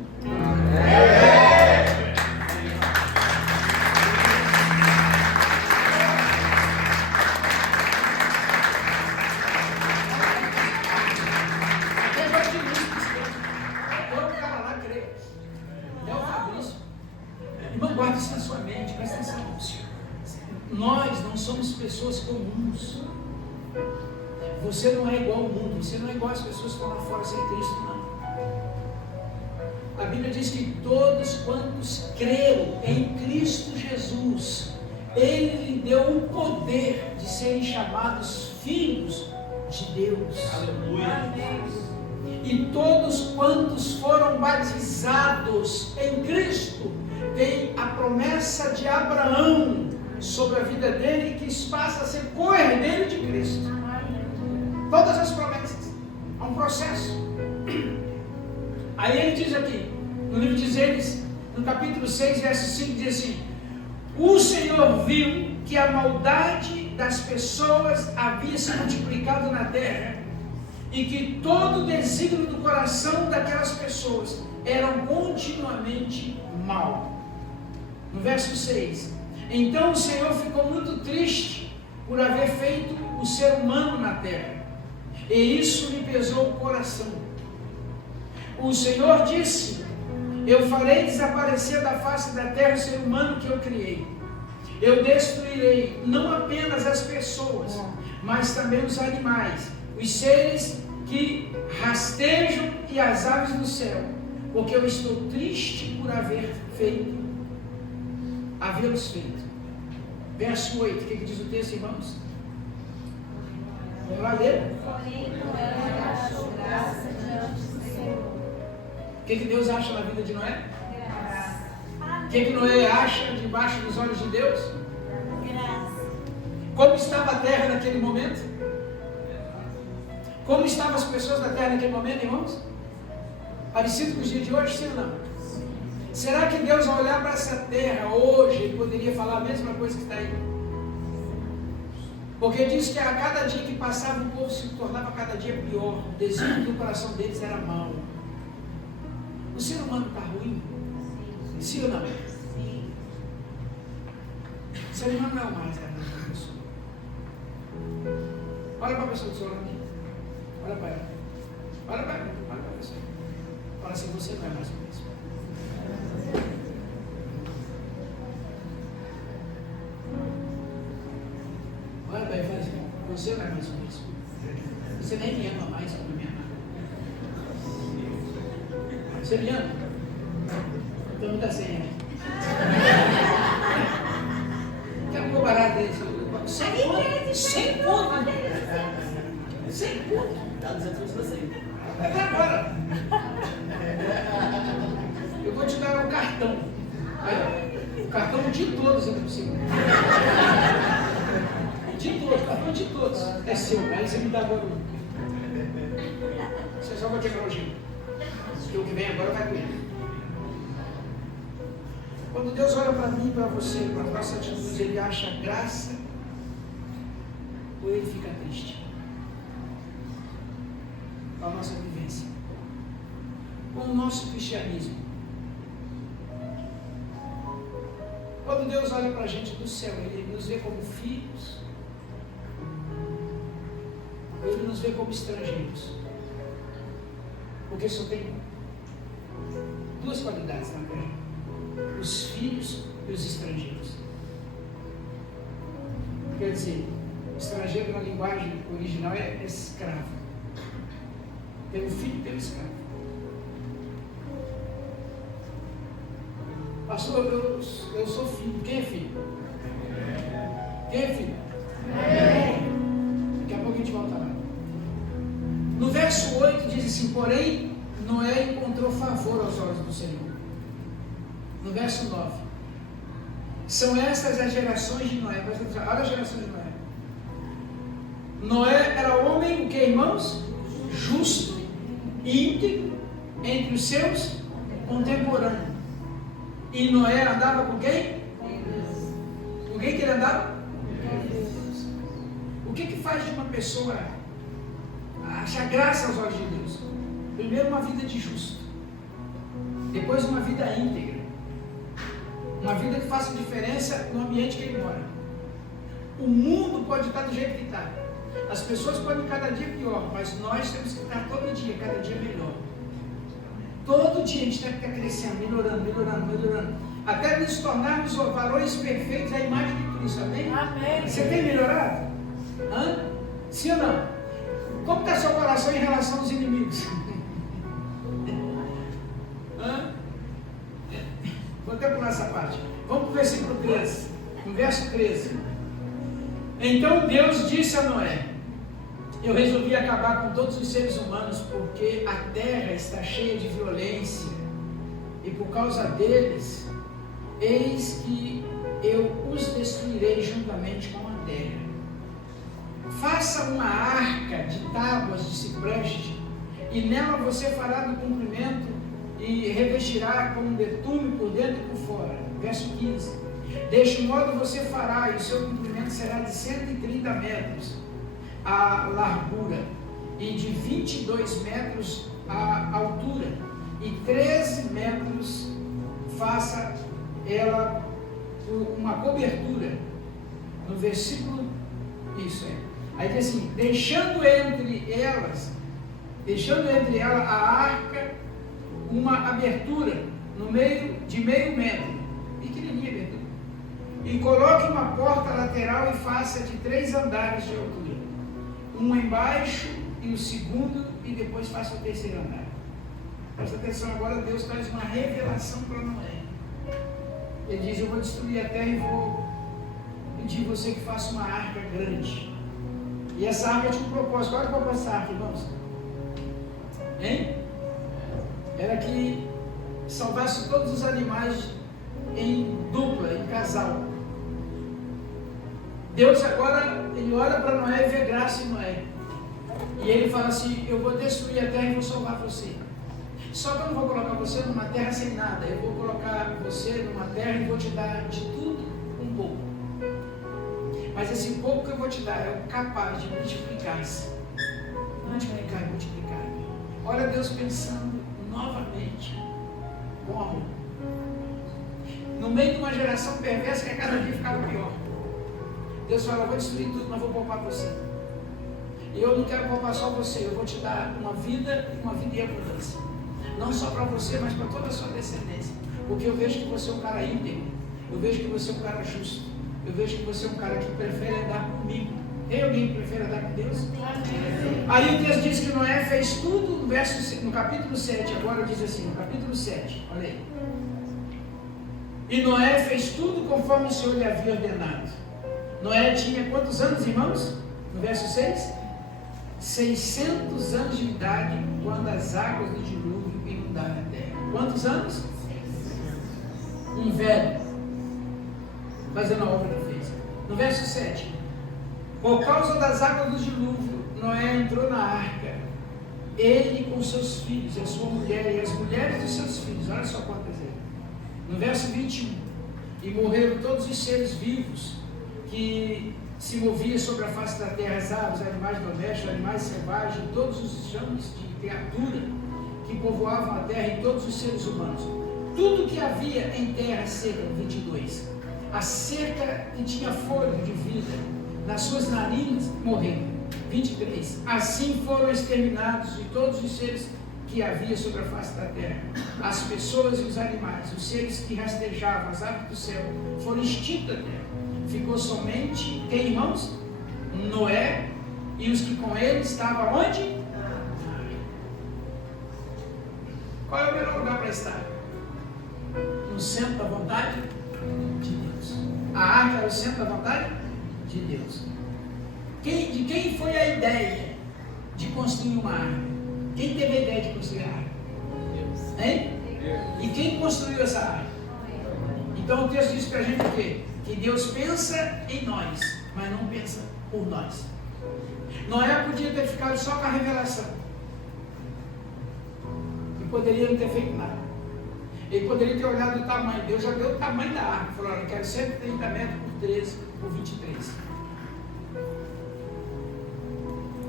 Nós não somos pessoas comuns. Você não é igual ao mundo. Você não é igual às pessoas que estão lá fora sem Cristo, não. A Bíblia diz que todos quantos creram em Cristo Jesus, Ele lhe deu o poder de serem chamados filhos de Deus. Aleluia. E todos quantos foram batizados em Cristo, têm a promessa de Abraão sobre a vida dele, que passa a ser co-herdeiro de Cristo. Todas as promessas. É um processo. Aí ele diz aqui, no livro de Gênesis, no capítulo 6, verso 5, diz assim: o Senhor viu que a maldade das pessoas havia se multiplicado na terra, e que todo o desígnio do coração daquelas pessoas eram continuamente mal. No verso 6, então o Senhor ficou muito triste por haver feito o ser humano na terra, e isso lhe pesou o coração. O Senhor disse: eu farei desaparecer da face da terra o ser humano que eu criei. Eu destruirei não apenas as pessoas, mas também os animais, os seres que rastejam e as aves do céu, porque eu estou triste por havê-los feito. Verso 8, o que diz o texto, irmãos? Vamos lá ler? O que Deus acha na vida de Noé? O que Noé acha debaixo dos olhos de Deus? Como estava a terra naquele momento? Como estavam as pessoas da terra naquele momento, irmãos? Parecido com os dias de hoje, sim ou não? Será que Deus, ao olhar para essa terra hoje, Ele poderia falar a mesma coisa que está aí? Porque diz que a cada dia que passava, o povo se tornava cada dia pior. O desígnio do coração deles era mau. O ser humano está ruim? Sim ou não? Sim. O ser humano não é o mais da pessoa. Olha para a pessoa do seu lado aqui. Olha para ela. Olha para ela. Olha para a pessoa. Fala assim: você não é mais o mesmo. Olha para ele e fala assim: você não é mais o mesmo. Você nem me ama mais como me ama. Você me ama? Então não está sem ela. Quer um barato desse? Sem conta. Sem conta. Sem conta. Está dizendo que você. Vai agora. Eu vou te dar um cartão. Aí, o cartão de todos é possível. De todos, cartão de todos. É seu, aí você me dá agora um. Você só vai quebrar o gelo. Porque o que vem agora vai doer. Quando Deus olha para mim e para você, para a nossa atitude, Ele acha graça ou Ele fica triste? Com a nossa vivência, com o nosso cristianismo. Quando Deus olha para a gente do céu, Ele nos vê como filhos, ou Ele nos vê como estrangeiros? Porque só tem duas qualidades na terra: os filhos e os estrangeiros. Quer dizer, estrangeiro na linguagem original é escravo. Pelo filho e pelo escravo. Pastor, eu sou filho. Quem é filho? Quem é filho? Daqui a pouco a gente volta lá. No verso 8 diz assim: porém, Noé encontrou favor aos olhos do Senhor. No verso 9: são estas as gerações de Noé. Olha as gerações de Noé. Noé era homem, o que, irmãos? Justo íntegro entre os seus contemporâneos. E Noé andava com quem? Com quem que ele andava? O que faz de uma pessoa achar graça aos olhos de Deus? Primeiro, uma vida de justo. Depois, uma vida íntegra. Uma vida que faça diferença no ambiente que ele mora. O mundo pode estar do jeito que está. As pessoas podem cada dia pior, mas nós temos que estar todo dia, cada dia melhor. Todo dia a gente tem que estar crescendo, melhorando. Até nos tornarmos varões perfeitos à imagem de Cristo. Amém? Amém. Você tem melhorado? Hã? Sim ou não? Como está seu coração em relação aos inimigos? Hã? Vou até pular essa parte. Vamos para o versículo 13. No verso 13. Então Deus disse a Noé: eu resolvi acabar com todos os seres humanos, porque a terra está cheia de violência, e por causa deles, eis que eu os destruirei juntamente com a terra. Faça uma arca de tábuas de cipreste, e nela você fará do comprimento e revestirá com betume por dentro e por fora. Verso 15. Deste modo você fará, e o seu comprimento será de 130 metros a largura, e de 22 metros a altura, e 13 metros faça ela uma cobertura. No versículo, isso é. Aí diz assim: deixando entre ela a arca uma abertura no meio de meio metro, pequenininha abertura, e coloque uma porta lateral e faça de 3 andares de altura, um embaixo e o segundo, e depois faça o terceiro andar. Presta atenção, agora Deus traz uma revelação para Noé. Ele diz: eu vou destruir a terra e vou pedir você que faça uma arca grande. E essa arca tinha um propósito. Qual era o propósito dessa arca, irmãos? Hein? Era que salvasse todos os animais em dupla, em casal. Deus agora, ele olha para Noé e vê graça em Noé. E ele fala assim: eu vou destruir a terra e vou salvar você. Só que eu não vou colocar você numa terra sem nada. Eu vou colocar você numa terra e vou te dar de tudo um pouco. Mas esse pouco que eu vou te dar é o capaz de multiplicar-se. Multiplicar. Olha Deus pensando novamente com amor. No meio de uma geração perversa que a cada dia ficava pior. Deus fala: eu vou destruir tudo, mas vou poupar você. E eu não quero poupar só você, eu vou te dar uma vida em abundância. Não só para você, mas para toda a sua descendência. Porque eu vejo que você é um cara íntegro. Eu vejo que você é um cara justo. Eu vejo que você é um cara que prefere andar comigo. Tem alguém que prefere andar com Deus? Aí o texto diz que Noé fez tudo no capítulo 7. Agora diz assim, no capítulo 7, olha aí. E Noé fez tudo conforme o Senhor lhe havia ordenado. Noé tinha quantos anos, irmãos? No verso 6? 600 anos de idade quando as águas do dilúvio inundaram a terra. Quantos anos? Um velho, fazendo a obra que fez. No verso 7, por causa das águas do dilúvio, Noé entrou na arca, ele com seus filhos, a sua mulher e as mulheres de seus filhos. Olha só quantas eram. No verso 21, e morreram todos os seres vivos que se moviam sobre a face da terra, as aves, animais domésticos, animais selvagens, todos os chames de criatura que povoavam a terra, e todos os seres humanos. Tudo que havia em terra seca. 22. A cerca que tinha fôlego de vida nas suas narinas morreu. 23. Assim foram exterminados de todos os seres que havia sobre a face da terra. As pessoas e os animais, os seres que rastejavam, as aves do céu, foram extintos da terra. Ficou somente, quem, irmãos? Noé e os que com ele estavam onde? Qual é o melhor lugar para estar? No centro da vontade de Deus. A arca era o centro da vontade de Deus. De quem foi a ideia de construir uma arca? Quem teve a ideia de construir a arca? Deus. Hein? Deus. E quem construiu essa arca? Então o texto diz para a gente o quê? Que Deus pensa em nós, mas não pensa por nós. Noé podia ter ficado só com a revelação. poderia não ter feito nada. Ele poderia ter olhado o tamanho. Deus já deu o tamanho da arca. Falou, olha, eu quero 130 metros por 13, por 23.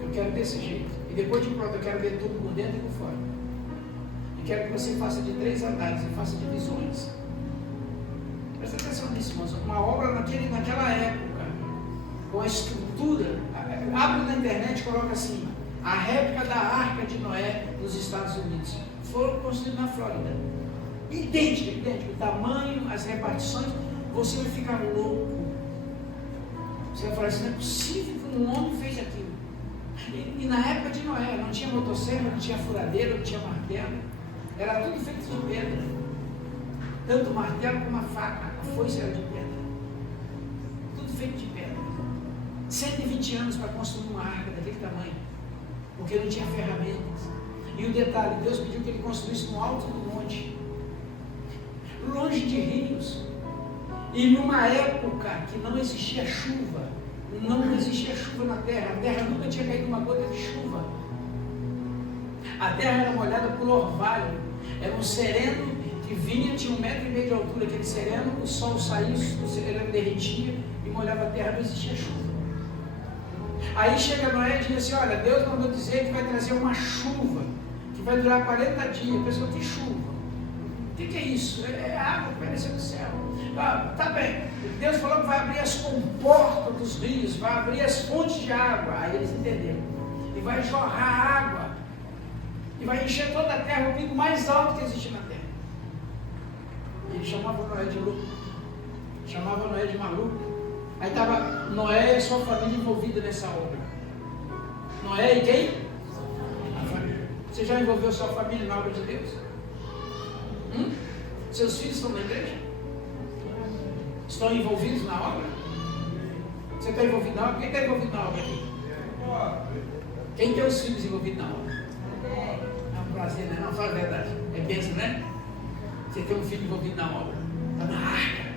Eu quero desse jeito. E depois de pronto, eu quero ver tudo por dentro e por fora. E quero que você faça de 3 andares e faça divisões. Presta atenção nisso, irmãos. Uma obra naquela época, com a estrutura, abre na internet e coloca assim, a réplica da Arca de Noé nos Estados Unidos. Foram construídos na Flórida. Idêntico, o tamanho, as repartições, você vai ficar louco. Você vai falar assim, não é possível que um homem fez aquilo. E na época de Noé, não tinha motosserra, não tinha furadeira, não tinha martelo. Era tudo feito de pedra. Tanto o martelo como a faca, a foice era de pedra. Tudo feito de pedra. 120 anos para construir uma arca daquele tamanho. Porque não tinha ferramentas. E o detalhe, Deus pediu que ele construísse no alto do monte. Longe de rios. E numa época que não existia chuva. Não existia chuva na terra. A terra nunca tinha caído uma gota de chuva. A terra era molhada por orvalho. Era um sereno que vinha, tinha 1,5 metro de altura. Aquele sereno, o sol saía, o sereno derretia e molhava a terra, não existia chuva. Aí chega Noé e diz assim, olha, Deus mandou dizer que vai trazer uma chuva, que vai durar 40 dias. A pessoa, que chuva? O que é isso? É água que vai descer do céu. Ah, tá bem, Deus falou que vai abrir as comportas dos rios, vai abrir as fontes de água. Aí eles entenderam. E vai jorrar água. E vai encher toda a terra, o pico mais alto que existe na terra. E ele chamava Noé de louco. Chamava Noé de maluco. Aí estava Noé e a sua família envolvida nessa obra. Noé e quem? A família. Você já envolveu sua família na obra de Deus? Seus filhos estão na igreja? Estão envolvidos na obra? Você está envolvido na obra? Quem está envolvido na obra aqui? Quem tem os filhos envolvidos na obra? É um prazer, né? Não, fala a verdade. É bênção, né? Você tem um filho envolvido na obra. Está na arca.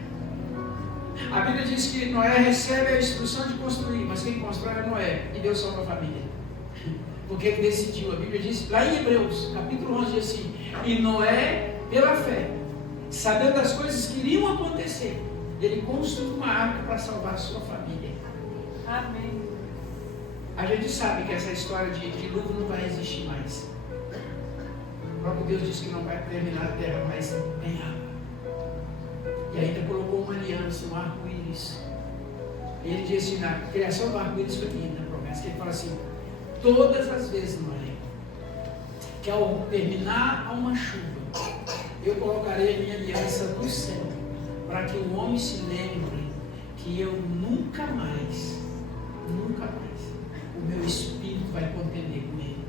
A Bíblia diz que Noé recebe a instrução de construir, mas quem constrói é Noé, e Deus salva a família. Porque ele decidiu. A Bíblia diz, lá em Hebreus, capítulo 11, diz assim, e Noé, pela fé, sabendo das coisas que iriam acontecer, ele construiu uma arca para salvar a sua família. Amém. A gente sabe que essa história de dilúvio não vai existir mais. O próprio Deus disse que não vai terminar a terra, mas tem água. E ainda colocou uma aliança, um arco-íris. E ele diz assim, na criação do arco-íris foi linda a promessa, que ele fala assim, todas as vezes, Noé, que ao terminar uma chuva, eu colocarei a minha aliança no céu, para que o homem se lembre que eu nunca mais, o meu espírito vai contender com ele.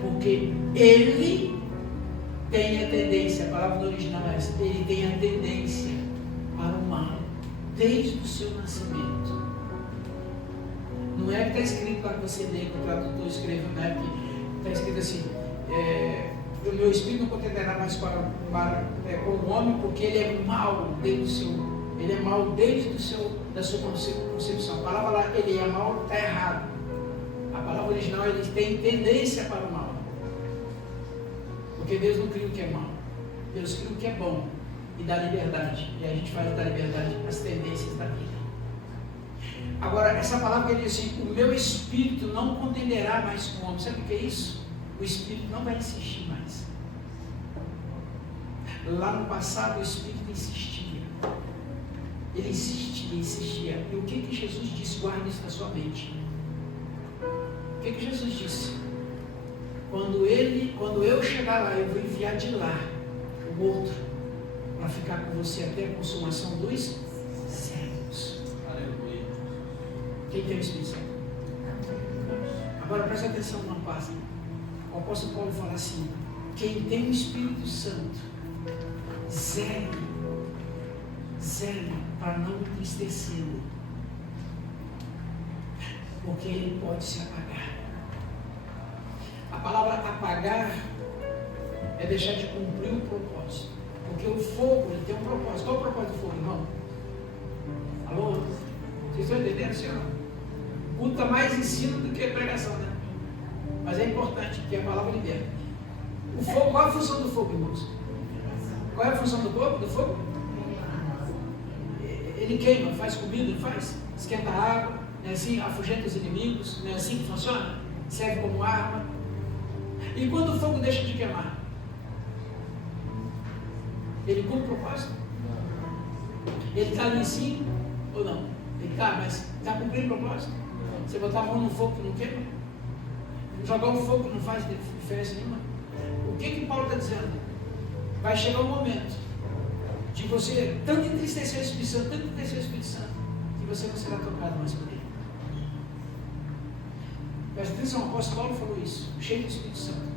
Porque ele tem a tendência, a palavra no original é essa, ele tem a tendência para o mal, desde o seu nascimento. Não é que está escrito lá que você lê, que o tradutor escreveu, não é que está escrito assim, o meu espírito não contenderá mais com o homem, porque ele é mau desde da sua concepção. A palavra lá, ele é mau, está errado. A palavra original, ele tem tendência para o mal. Porque Deus não cria o que é mal. Deus cria o que é bom e dá liberdade. E a gente faz da liberdade as tendências da vida. Agora, essa palavra que ele diz assim, o meu espírito não contenderá mais com o homem. Sabe o que é isso? O espírito não vai insistir mais. Lá no passado o espírito insistia. Ele insistia. E o que Jesus disse? Guarde isso na sua mente. O que Jesus disse? Quando eu chegar lá, eu vou enviar de lá o outro para ficar com você até a consumação dos séculos. Aleluia. Quem tem o Espírito Santo? Agora presta atenção numa página. O apóstolo Paulo fala assim, quem tem o Espírito Santo, zele para não entristecê-lo, porque ele pode se apagar. A palavra apagar é deixar de cumprir o propósito, porque o fogo ele tem um propósito. Qual é o propósito do fogo, irmão? Alô? Vocês estão entendendo, senhor? O culto está mais ensino do que pregação, né? Mas é importante, porque a palavra liberta. O fogo, qual é a função do fogo, irmãos? Qual é a função do fogo? Ele queima, faz comida, não faz? Esquenta a água, não é assim? Afugenta os inimigos, não é assim que funciona? Serve como arma. E quando o fogo deixa de queimar? Ele cumpre o propósito? Ele está ali em cima ou não? Ele está, mas está cumprindo o propósito? Você botar a mão no fogo que não queima? Jogar um fogo que não faz diferença nenhuma? O que Paulo está dizendo? Vai chegar um momento de você tanto entristecer o Espírito Santo, que você não será tocado mais por ele. Presta atenção, o apóstolo Paulo falou isso, cheio do Espírito Santo.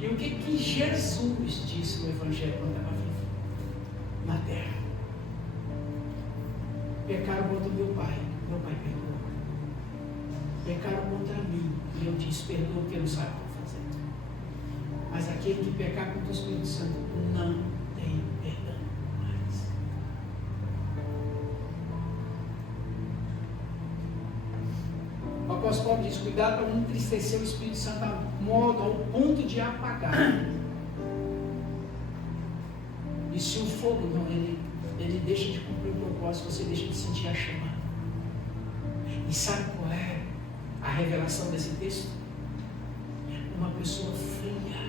E o que Jesus disse no Evangelho quando estava vivo? Na terra. Pecaram contra meu pai perdoou. Pecaram contra mim, e eu disse, perdoa porque não sabe o que fazer. Mas aquele que pecar contra o Espírito Santo não tem perdão mais. O apóstolo Paulo diz, cuidado para não entristecer o Espírito Santo ao ponto de apagar. E se o fogo não, ele deixa de cumprir o propósito, você deixa de sentir a chama. E sabe qual é a revelação desse texto? Uma pessoa fria.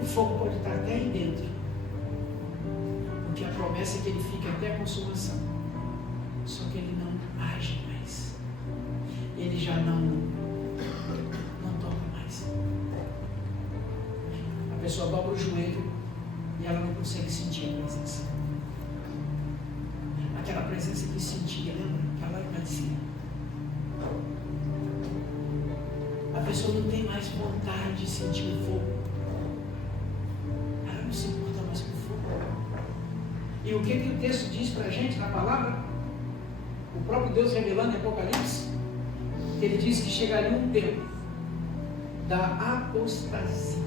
O fogo pode estar até aí dentro, porque a promessa é que ele fica até a consumação. Só que ele não age mais. Ele já não toca mais. A pessoa dobra o joelho e ela não consegue sentir a presença. Aquela presença que sentia, lembra? Aquela lá de cima. A pessoa não tem mais vontade de sentir o fogo. Ela não se importa mais com o fogo. E o que o texto diz para a gente na palavra? O próprio Deus revelando em Apocalipse, que ele diz que chegaria um tempo da apostasia.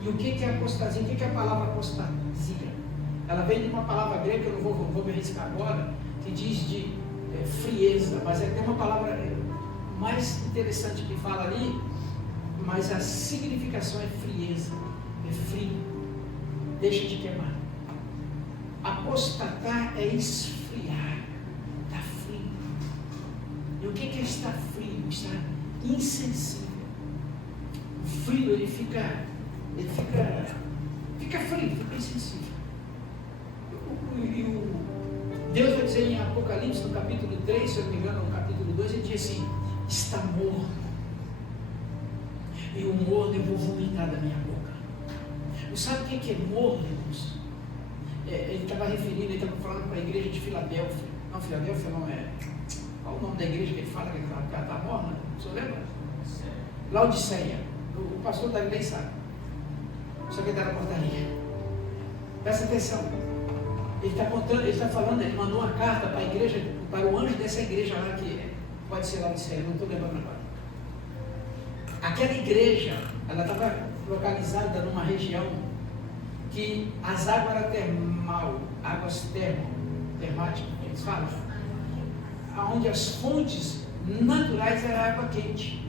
E o que é apostasia? O que é a palavra apostasia? Ela vem de uma palavra grega, que eu não vou me arriscar agora, que diz de frieza, mas tem uma palavra mais interessante que fala ali, mas a significação é frieza, é frio, deixa de queimar. Apostatar é esfriar, está frio. E o que é estar frio? Estar insensível. O frio, ele fica frio, fica insensível. E Deus vai dizer em Apocalipse, no capítulo 3, se eu não me engano, no capítulo 2, ele diz assim, está morno. E o morno eu vou vomitar da minha boca. Você sabe o que é morno, irmãos? Ele estava referindo, ele estava falando para a igreja de Filadélfia. Não, Filadélfia não é. Qual o nome da igreja que ele fala que ela está morna? O senhor lembra? Laodiceia. O pastor da igreja sabe. Só que ele está na portaria. Presta atenção. Ele está contando, ele está falando, ele mandou uma carta para a igreja, para o anjo dessa igreja lá, que pode ser Laodiceia, não estou lembrando agora. Aquela igreja, ela estava localizada numa região que as águas eram águas termáticas, eles falam, onde as fontes naturais eram água quente.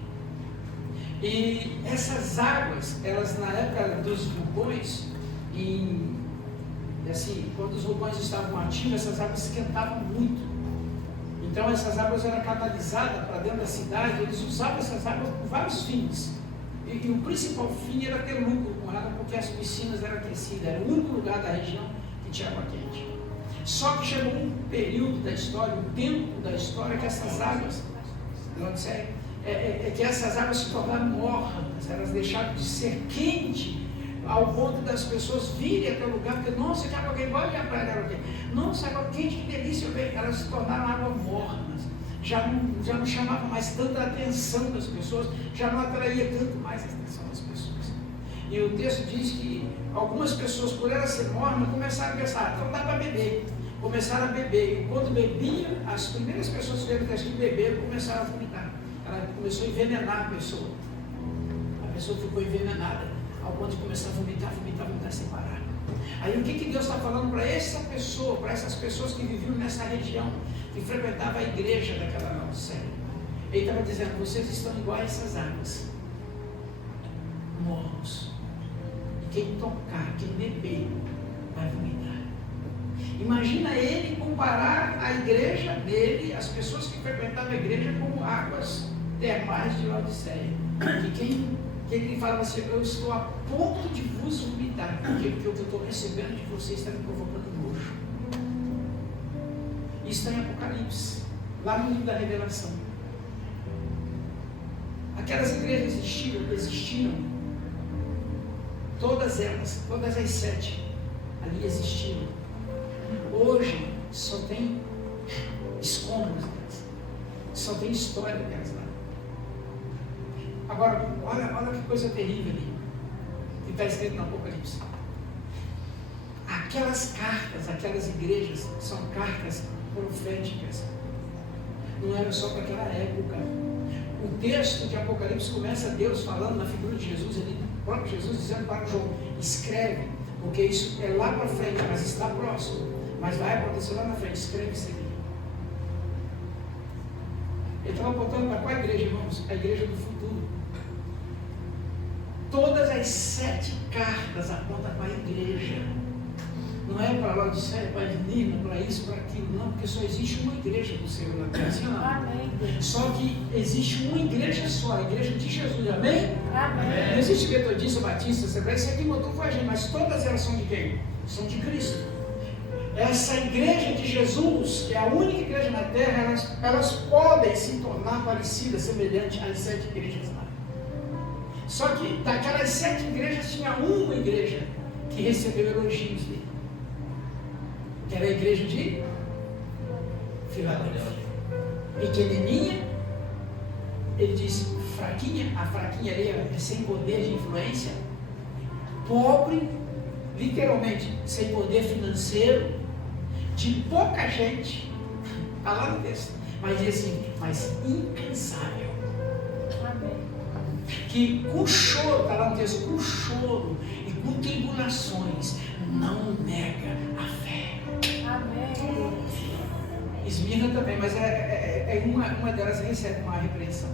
E essas águas, elas na época dos vulcões, quando os vulcões estavam ativos, essas águas esquentavam muito. Então essas águas eram canalizadas para dentro da cidade, eles usavam essas águas por vários fins. E o principal fim era ter lucro com ela, porque as piscinas eram aquecidas, era o único lugar da região que tinha água quente. Só que chegou um período da história, um tempo da história, que essas águas, que essas águas se tornaram mornas, elas deixaram de ser quentes, ao ponto das pessoas virem até o lugar, porque, nossa, que água quente, olha a praia de água quente, nossa, água quente, que delícia, elas se tornaram águas mornas, já não chamava mais tanta atenção das pessoas, já não atraía tanto mais a atenção das pessoas. E o texto diz que algumas pessoas, por ela ser morna, começaram a pensar, então dá para beber, começaram a beber, e quando bebiam, as primeiras pessoas que viram que beberam, começaram a vomitar, ela começou a envenenar a pessoa ficou envenenada, ao ponto de começar a vomitar sem parar. Aí o que Deus está falando para essas pessoas que viviam nessa região, que frequentavam a igreja daquela Laodiceia? Ele estava dizendo, vocês estão iguais a essas águas, mornos. E quem tocar, quem beber, vai vomitar. Imagina ele comparar a igreja dele, as pessoas que frequentavam a igreja, como águas termais de Laodiceia. Que ele falava assim, eu estou a ponto de vos vomitar, porque o que eu estou recebendo de vocês está me provocando nojo. Isso está em Apocalipse, lá no livro da Revelação. Aquelas igrejas existiram, todas elas, todas as 7, ali existiram. Hoje só tem escombros delas, só tem história delas lá. Agora, olha que coisa terrível ali, que está escrito no Apocalipse. Aquelas cartas, aquelas igrejas, são cartas proféticas. Não era só para aquela época. O texto de Apocalipse começa Deus falando na figura de Jesus, ali, o próprio Jesus dizendo para João, escreve, porque isso é lá para frente, mas está próximo, mas vai acontecer lá na frente, escreve isso aqui. Ele estava apontando para qual igreja, irmãos? A igreja do futuro. Todas as 7 cartas apontam para a igreja. Não é para Laodiceia, para Esmirna, para isso, para aquilo, não, porque só existe uma igreja do Senhor na terra, assim, não. Amém. Só que existe uma igreja só, a igreja de Jesus, amém? Amém. Não existe metodista, batista, assembleia, isso aqui botou foi a gente, mas todas elas são de quem? São de Cristo. Essa igreja de Jesus, que é a única igreja na terra, elas podem se tornar parecidas, semelhantes às 7 igrejas lá. Só que daquelas 7 igrejas tinha uma igreja que recebeu elogios dele, que era a igreja de Filadélfia. Pequenininha, ele disse, fraquinha, a fraquinha ali é sem poder de influência, pobre, literalmente sem poder financeiro, de pouca gente, está lá no texto, mas diz assim, mas incansável. Amém. Que com choro, está lá no texto, com choro e com tribulações, não nega a fé. Amém. Esmirna também, mas uma delas recebe uma repreensão.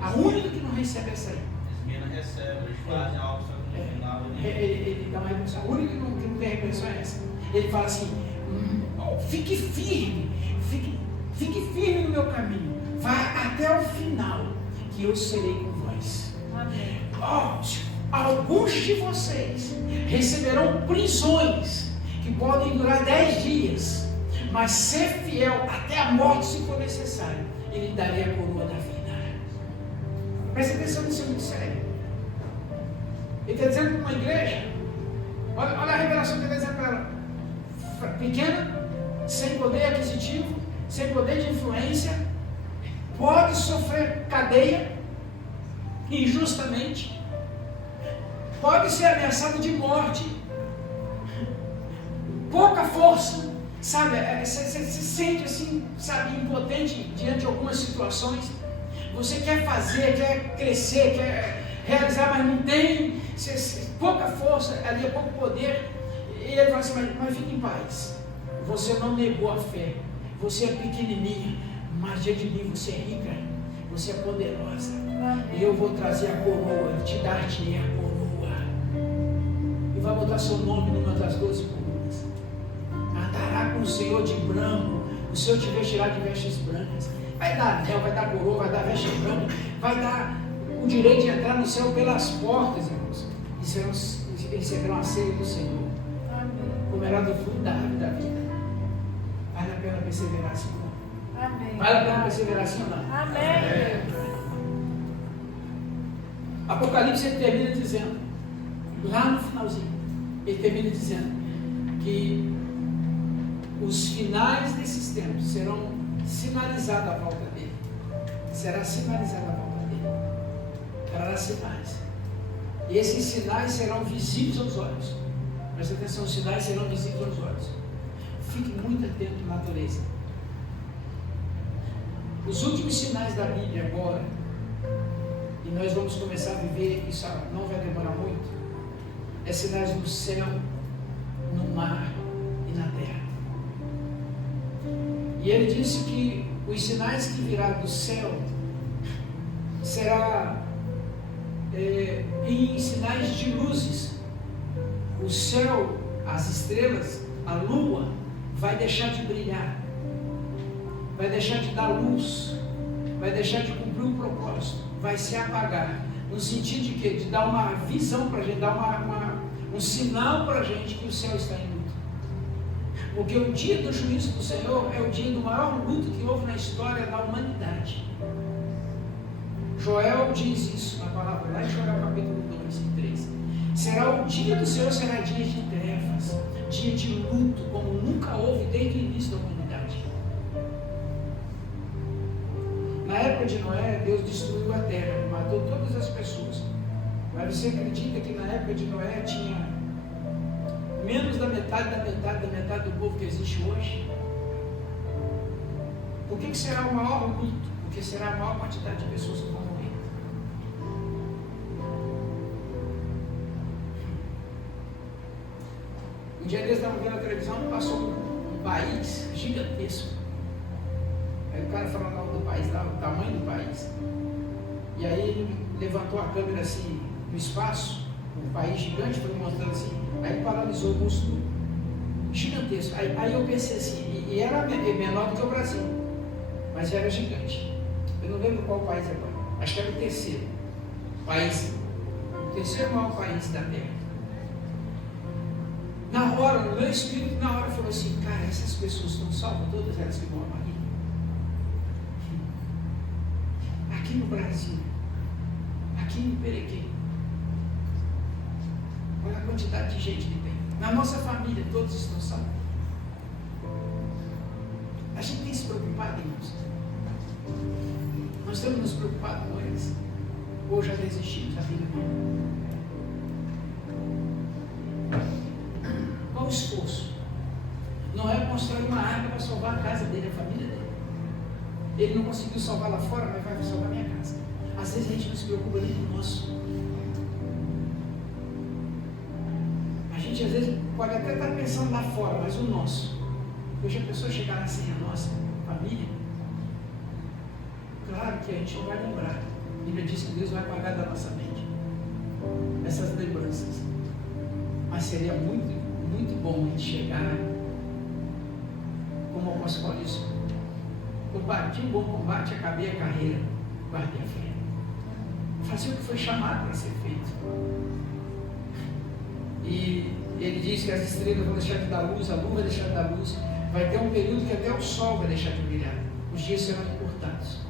A única que não recebe é essa aí. Esmirna recebe, eles fazem algo, só que no final ele dá uma repreensão. A única que não tem repreensão é essa. Ele fala assim, fique firme no meu caminho, vá até o final, que eu serei com vós. Amém. Alguns de vocês receberão prisões que podem durar 10 dias, mas ser fiel até a morte se for necessário, ele daria a coroa da vida. Presta atenção nisso, é muito sério. Ele está dizendo para uma igreja, olha a revelação que ele está dizendo para ela, pequena, sem poder aquisitivo, sem poder de influência, pode sofrer cadeia injustamente, pode ser ameaçado de morte, pouca força, sabe, você se sente assim, sabe, impotente diante de algumas situações, você quer fazer, quer crescer, quer realizar, mas não tem, pouca força, ali é pouco poder, e ele fala assim, mas fique em paz, você não negou a fé, você é pequenininha, mas diante de mim você é rica, você é poderosa, e eu vou trazer a coroa, te dar-te a coroa, e vai botar seu nome numa das 12 colunas, andará com o Senhor de branco, o Senhor te vestirá de vestes brancas, vai dar anel, vai dar coroa, vai dar veste branca, vai dar o direito de entrar no céu pelas portas, irmãos, e receberão a ceia do Senhor, comerá do fruto da árvore da vida. Vale a pena perseverar assim, não? Amém. Vale a pena perseverar assim ou não? Amém. Apocalipse ele termina dizendo, lá no finalzinho, ele termina dizendo que os finais desses tempos serão sinalizados à volta dele. Será sinalizado à volta dele. Trará sinais. E esses sinais serão visíveis aos olhos. Presta atenção, os sinais serão visíveis aos olhos. Fique muito atento à natureza. Os últimos sinais da Bíblia agora, e nós vamos começar a viver, isso não vai demorar muito, é sinais no céu, no mar e na terra. E ele disse que os sinais que virá do céu será em sinais de luzes. O céu, as estrelas, a lua vai deixar de brilhar, vai deixar de dar luz, vai deixar de cumprir um propósito, vai se apagar, no sentido de quê? De dar uma visão para a gente, dar um sinal para a gente que o céu está em luto. Porque o dia do juízo do Senhor é o dia do maior luto que houve na história da humanidade. Joel diz isso na palavra, lá em Joel capítulo 2 e 3. Será o dia do Senhor, será dia de trevas, dia de luto, como nunca houve desde o início da humanidade. Na época de Noé, Deus destruiu a terra, matou todas as pessoas. Mas você acredita que na época de Noé tinha menos da metade do povo que existe hoje? Por que será o maior luto? Porque será a maior quantidade de pessoas que vão morrer. Um dia desses estava vendo a televisão, passou um país gigantesco. Aí o cara falou o nome do país, o tamanho do país. E aí ele levantou a câmera assim no espaço, um país gigante, foi mostrando assim, aí paralisou o rosto gigantesco. Aí eu pensei assim, e era menor do que o Brasil, mas era gigante. Eu não lembro qual país agora, acho que era o terceiro maior país da Terra. Na hora, no meu espírito, na hora falou assim, cara, essas pessoas estão salvas, todas elas que vão à barriga. Aqui no Brasil, aqui no Perequê, olha a quantidade de gente que tem. Na nossa família, todos estão salvos. A gente tem se preocupado, irmãos. Nós temos nos preocupado com eles. Ou já desistimos da vida dele. Qual o esforço? Não é construir uma arca para salvar a casa dele, a família dele. Ele não conseguiu salvar lá fora, mas vai salvar a minha casa. Às vezes a gente não se preocupa nem com o nosso. A gente às vezes pode até estar pensando lá fora, mas o nosso. Hoje a pessoa chegar lá sem a nossa família, claro que a gente não vai lembrar. A Bíblia diz que Deus vai apagar da nossa mente essas lembranças. Mas seria muito bom a gente chegar, como o apóstolo Paulo diz, combati um bom combate, acabei a carreira, guardei a fé. Fazer o que foi chamado para ser feito. E ele diz que as estrelas vão deixar de dar luz, a lua vai deixar de dar luz, vai ter um período que até o sol vai deixar de brilhar. Os dias serão encurtados.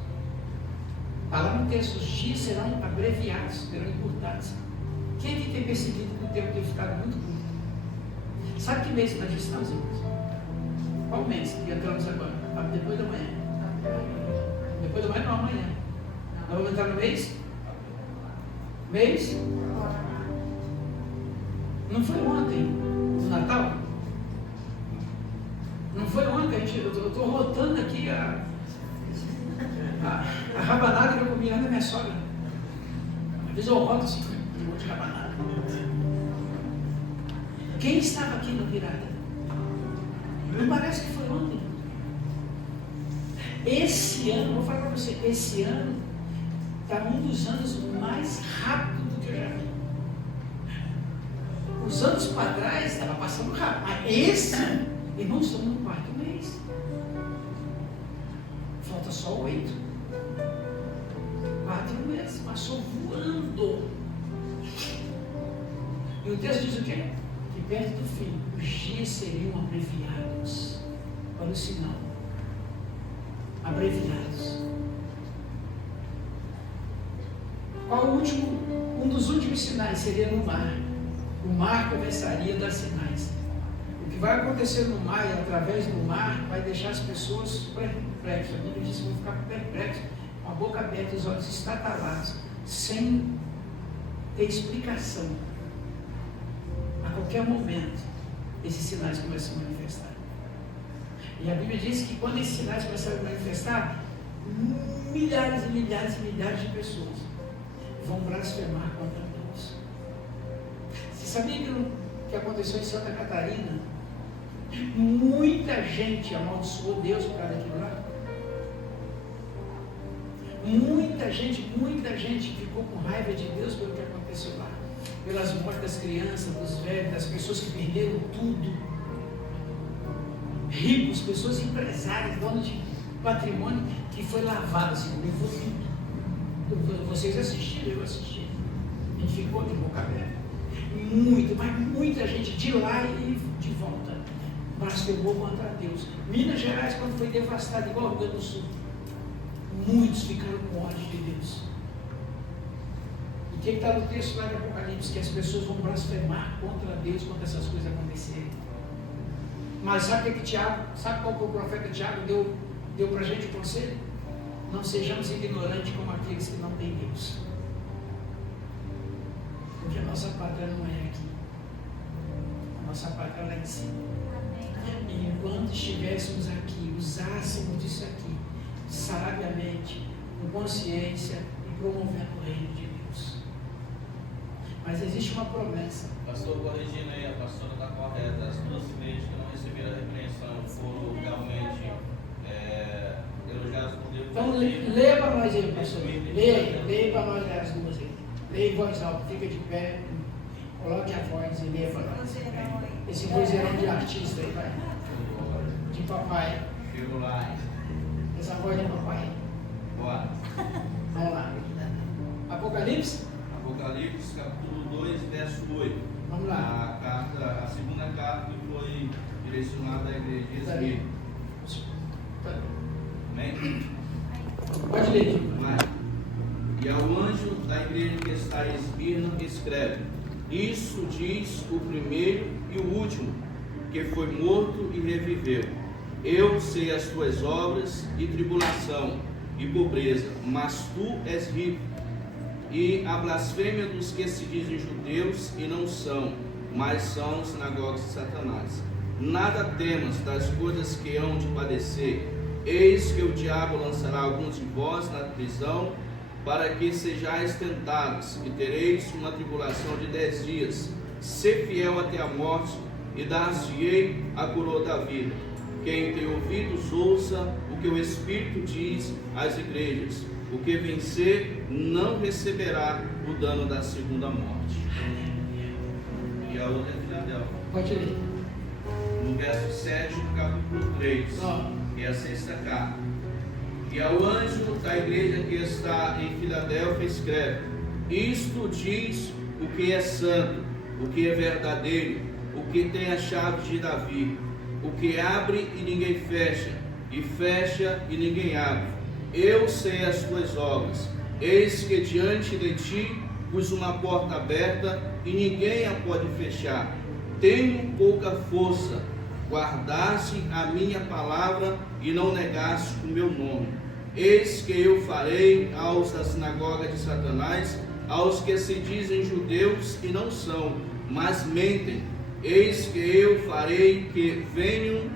Está lá no texto, os dias serão abreviados, serão encurtados. Quem é que tem percebido que o tempo tem ficado muito curto? Sabe que mês que nós estamos, irmãos? Qual mês que entramos agora? Depois da manhã. Depois da manhã, não, amanhã. Nós vamos entrar no mês? Mês? Não foi ontem, no Natal? Não foi ontem, eu estou rotando aqui a rabanada que eu comi lá da minha sogra. Às vezes eu roto assim, um monte de rabanada. Quem estava aqui na virada? Não parece que foi ontem. Esse ano, vou falar para você, esse ano está um dos anos mais rápido que eu já vi. Os anos para trás estava passando rápido, mas esse, irmãos, estamos no quarto mês. Falta só 8. 4 meses, passou voando. E o texto diz o quê? Que perto do fim, os dias seriam abreviados. Olha o sinal. Abreviados. Qual o último? Um dos últimos sinais seria no mar. O mar começaria a dar sinais. O que vai acontecer no mar e através do mar vai deixar as pessoas perplexas. A Bíblia diz que vão ficar perplexos, com a boca aberta e os olhos estatalados, sem ter explicação. A qualquer momento, esses sinais começam a manifestar. E a Bíblia diz que quando esses sinais começarem a manifestar, milhares e milhares e milhares de pessoas vão blasfemar contra Deus. Você sabia que aconteceu em Santa Catarina? Muita gente amaldiçoou Deus por causa daquilo lá. Muita gente ficou com raiva de Deus pelo que aconteceu lá. Pelas mortes das crianças, dos velhos, das pessoas que perderam tudo. Ricos, pessoas empresárias, donos de patrimônio, que foi lavado, assim, levou tudo. Vocês assistiram, eu assisti. A gente ficou de boca aberta. Muita gente de lá e de volta blasfemou contra Deus. Minas Gerais, quando foi devastada, igual o Rio Grande do Sul, muitos ficaram com ódio de Deus. E tem que estar no texto lá de Apocalipse, que as pessoas vão blasfemar contra Deus quando essas coisas acontecerem. Mas sabe qual que o profeta Tiago deu para a gente o conselho? Não sejamos ignorantes como aqueles que não têm Deus. Porque a nossa pátria não é aqui. A nossa pátria é lá em cima. E enquanto estivéssemos aqui, usássemos disso aqui, sabiamente, com consciência e promovendo o reino de Deus. Mas existe uma promessa. Pastor, corrigindo aí, a pastora está correta. As duas igrejas que não receberam a repreensão foram realmente elogiadas por Deus. Então, leia para nós aí, pastor. Leia para nós as duas aí. Leia em voz alta, fica de pé, coloque a voz e leia para nós. Esse vozeirão de artista aí, vai. De papai. Chego lá. Essa voz de papai. Bora. Vamos lá. Apocalipse? Apocalipse, capítulo 2, verso 8. Vamos lá. A segunda carta que foi direcionada à igreja de Esmirna. Amém? Pode ler. Vai. E ao anjo da igreja que está em Esmirna escreve: Isso diz o primeiro e o último, que foi morto e reviveu. Eu sei as tuas obras e tribulação e pobreza, mas tu és rico. E a blasfêmia dos que se dizem judeus e não são, mas são sinagogas de Satanás. Nada temas das coisas que hão de padecer. Eis que o diabo lançará alguns de vós na prisão, para que sejais tentados, e tereis uma tribulação de 10 dias. Sê fiel até a morte, e dar-te-ei a coroa da vida. Quem tem ouvidos, ouça o que o Espírito diz às igrejas. O que vencer não receberá o dano da segunda morte. E a outra é Filadélfia. Pode ler. No verso 7, do capítulo 3, que é a sexta carta. E ao anjo da igreja que está em Filadélfia escreve: Isto diz o que é santo, o que é verdadeiro, o que tem a chave de Davi, o que abre e ninguém fecha, e fecha e ninguém abre. Eu sei as tuas obras. Eis que diante de ti pus uma porta aberta e ninguém a pode fechar. Tenho pouca força, guardaste a minha palavra e não negaste o meu nome. Eis que eu farei aos da sinagoga de Satanás, aos que se dizem judeus e não são, mas mentem. Eis que eu farei que venham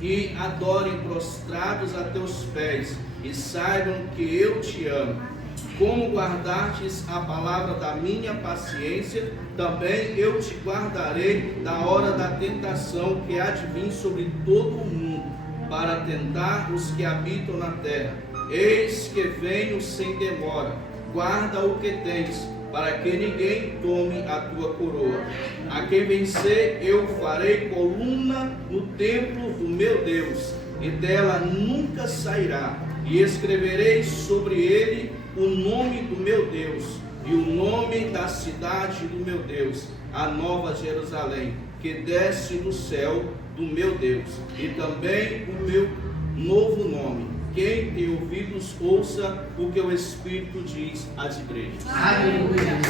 e adorem prostrados a teus pés, e saibam que eu te amo. Como guardastes a palavra da minha paciência, também eu te guardarei da hora da tentação que há de vir sobre todo o mundo, para tentar os que habitam na terra. Eis que venho sem demora. Guarda o que tens, para que ninguém tome a tua coroa. A quem vencer, eu farei coluna no templo do meu Deus, e dela nunca sairá. E escreverei sobre ele o nome do meu Deus, e o nome da cidade do meu Deus, a nova Jerusalém, que desce do céu do meu Deus, e também o meu novo nome. Quem tem ouvidos, ouça o que o Espírito diz às igrejas. Aleluia.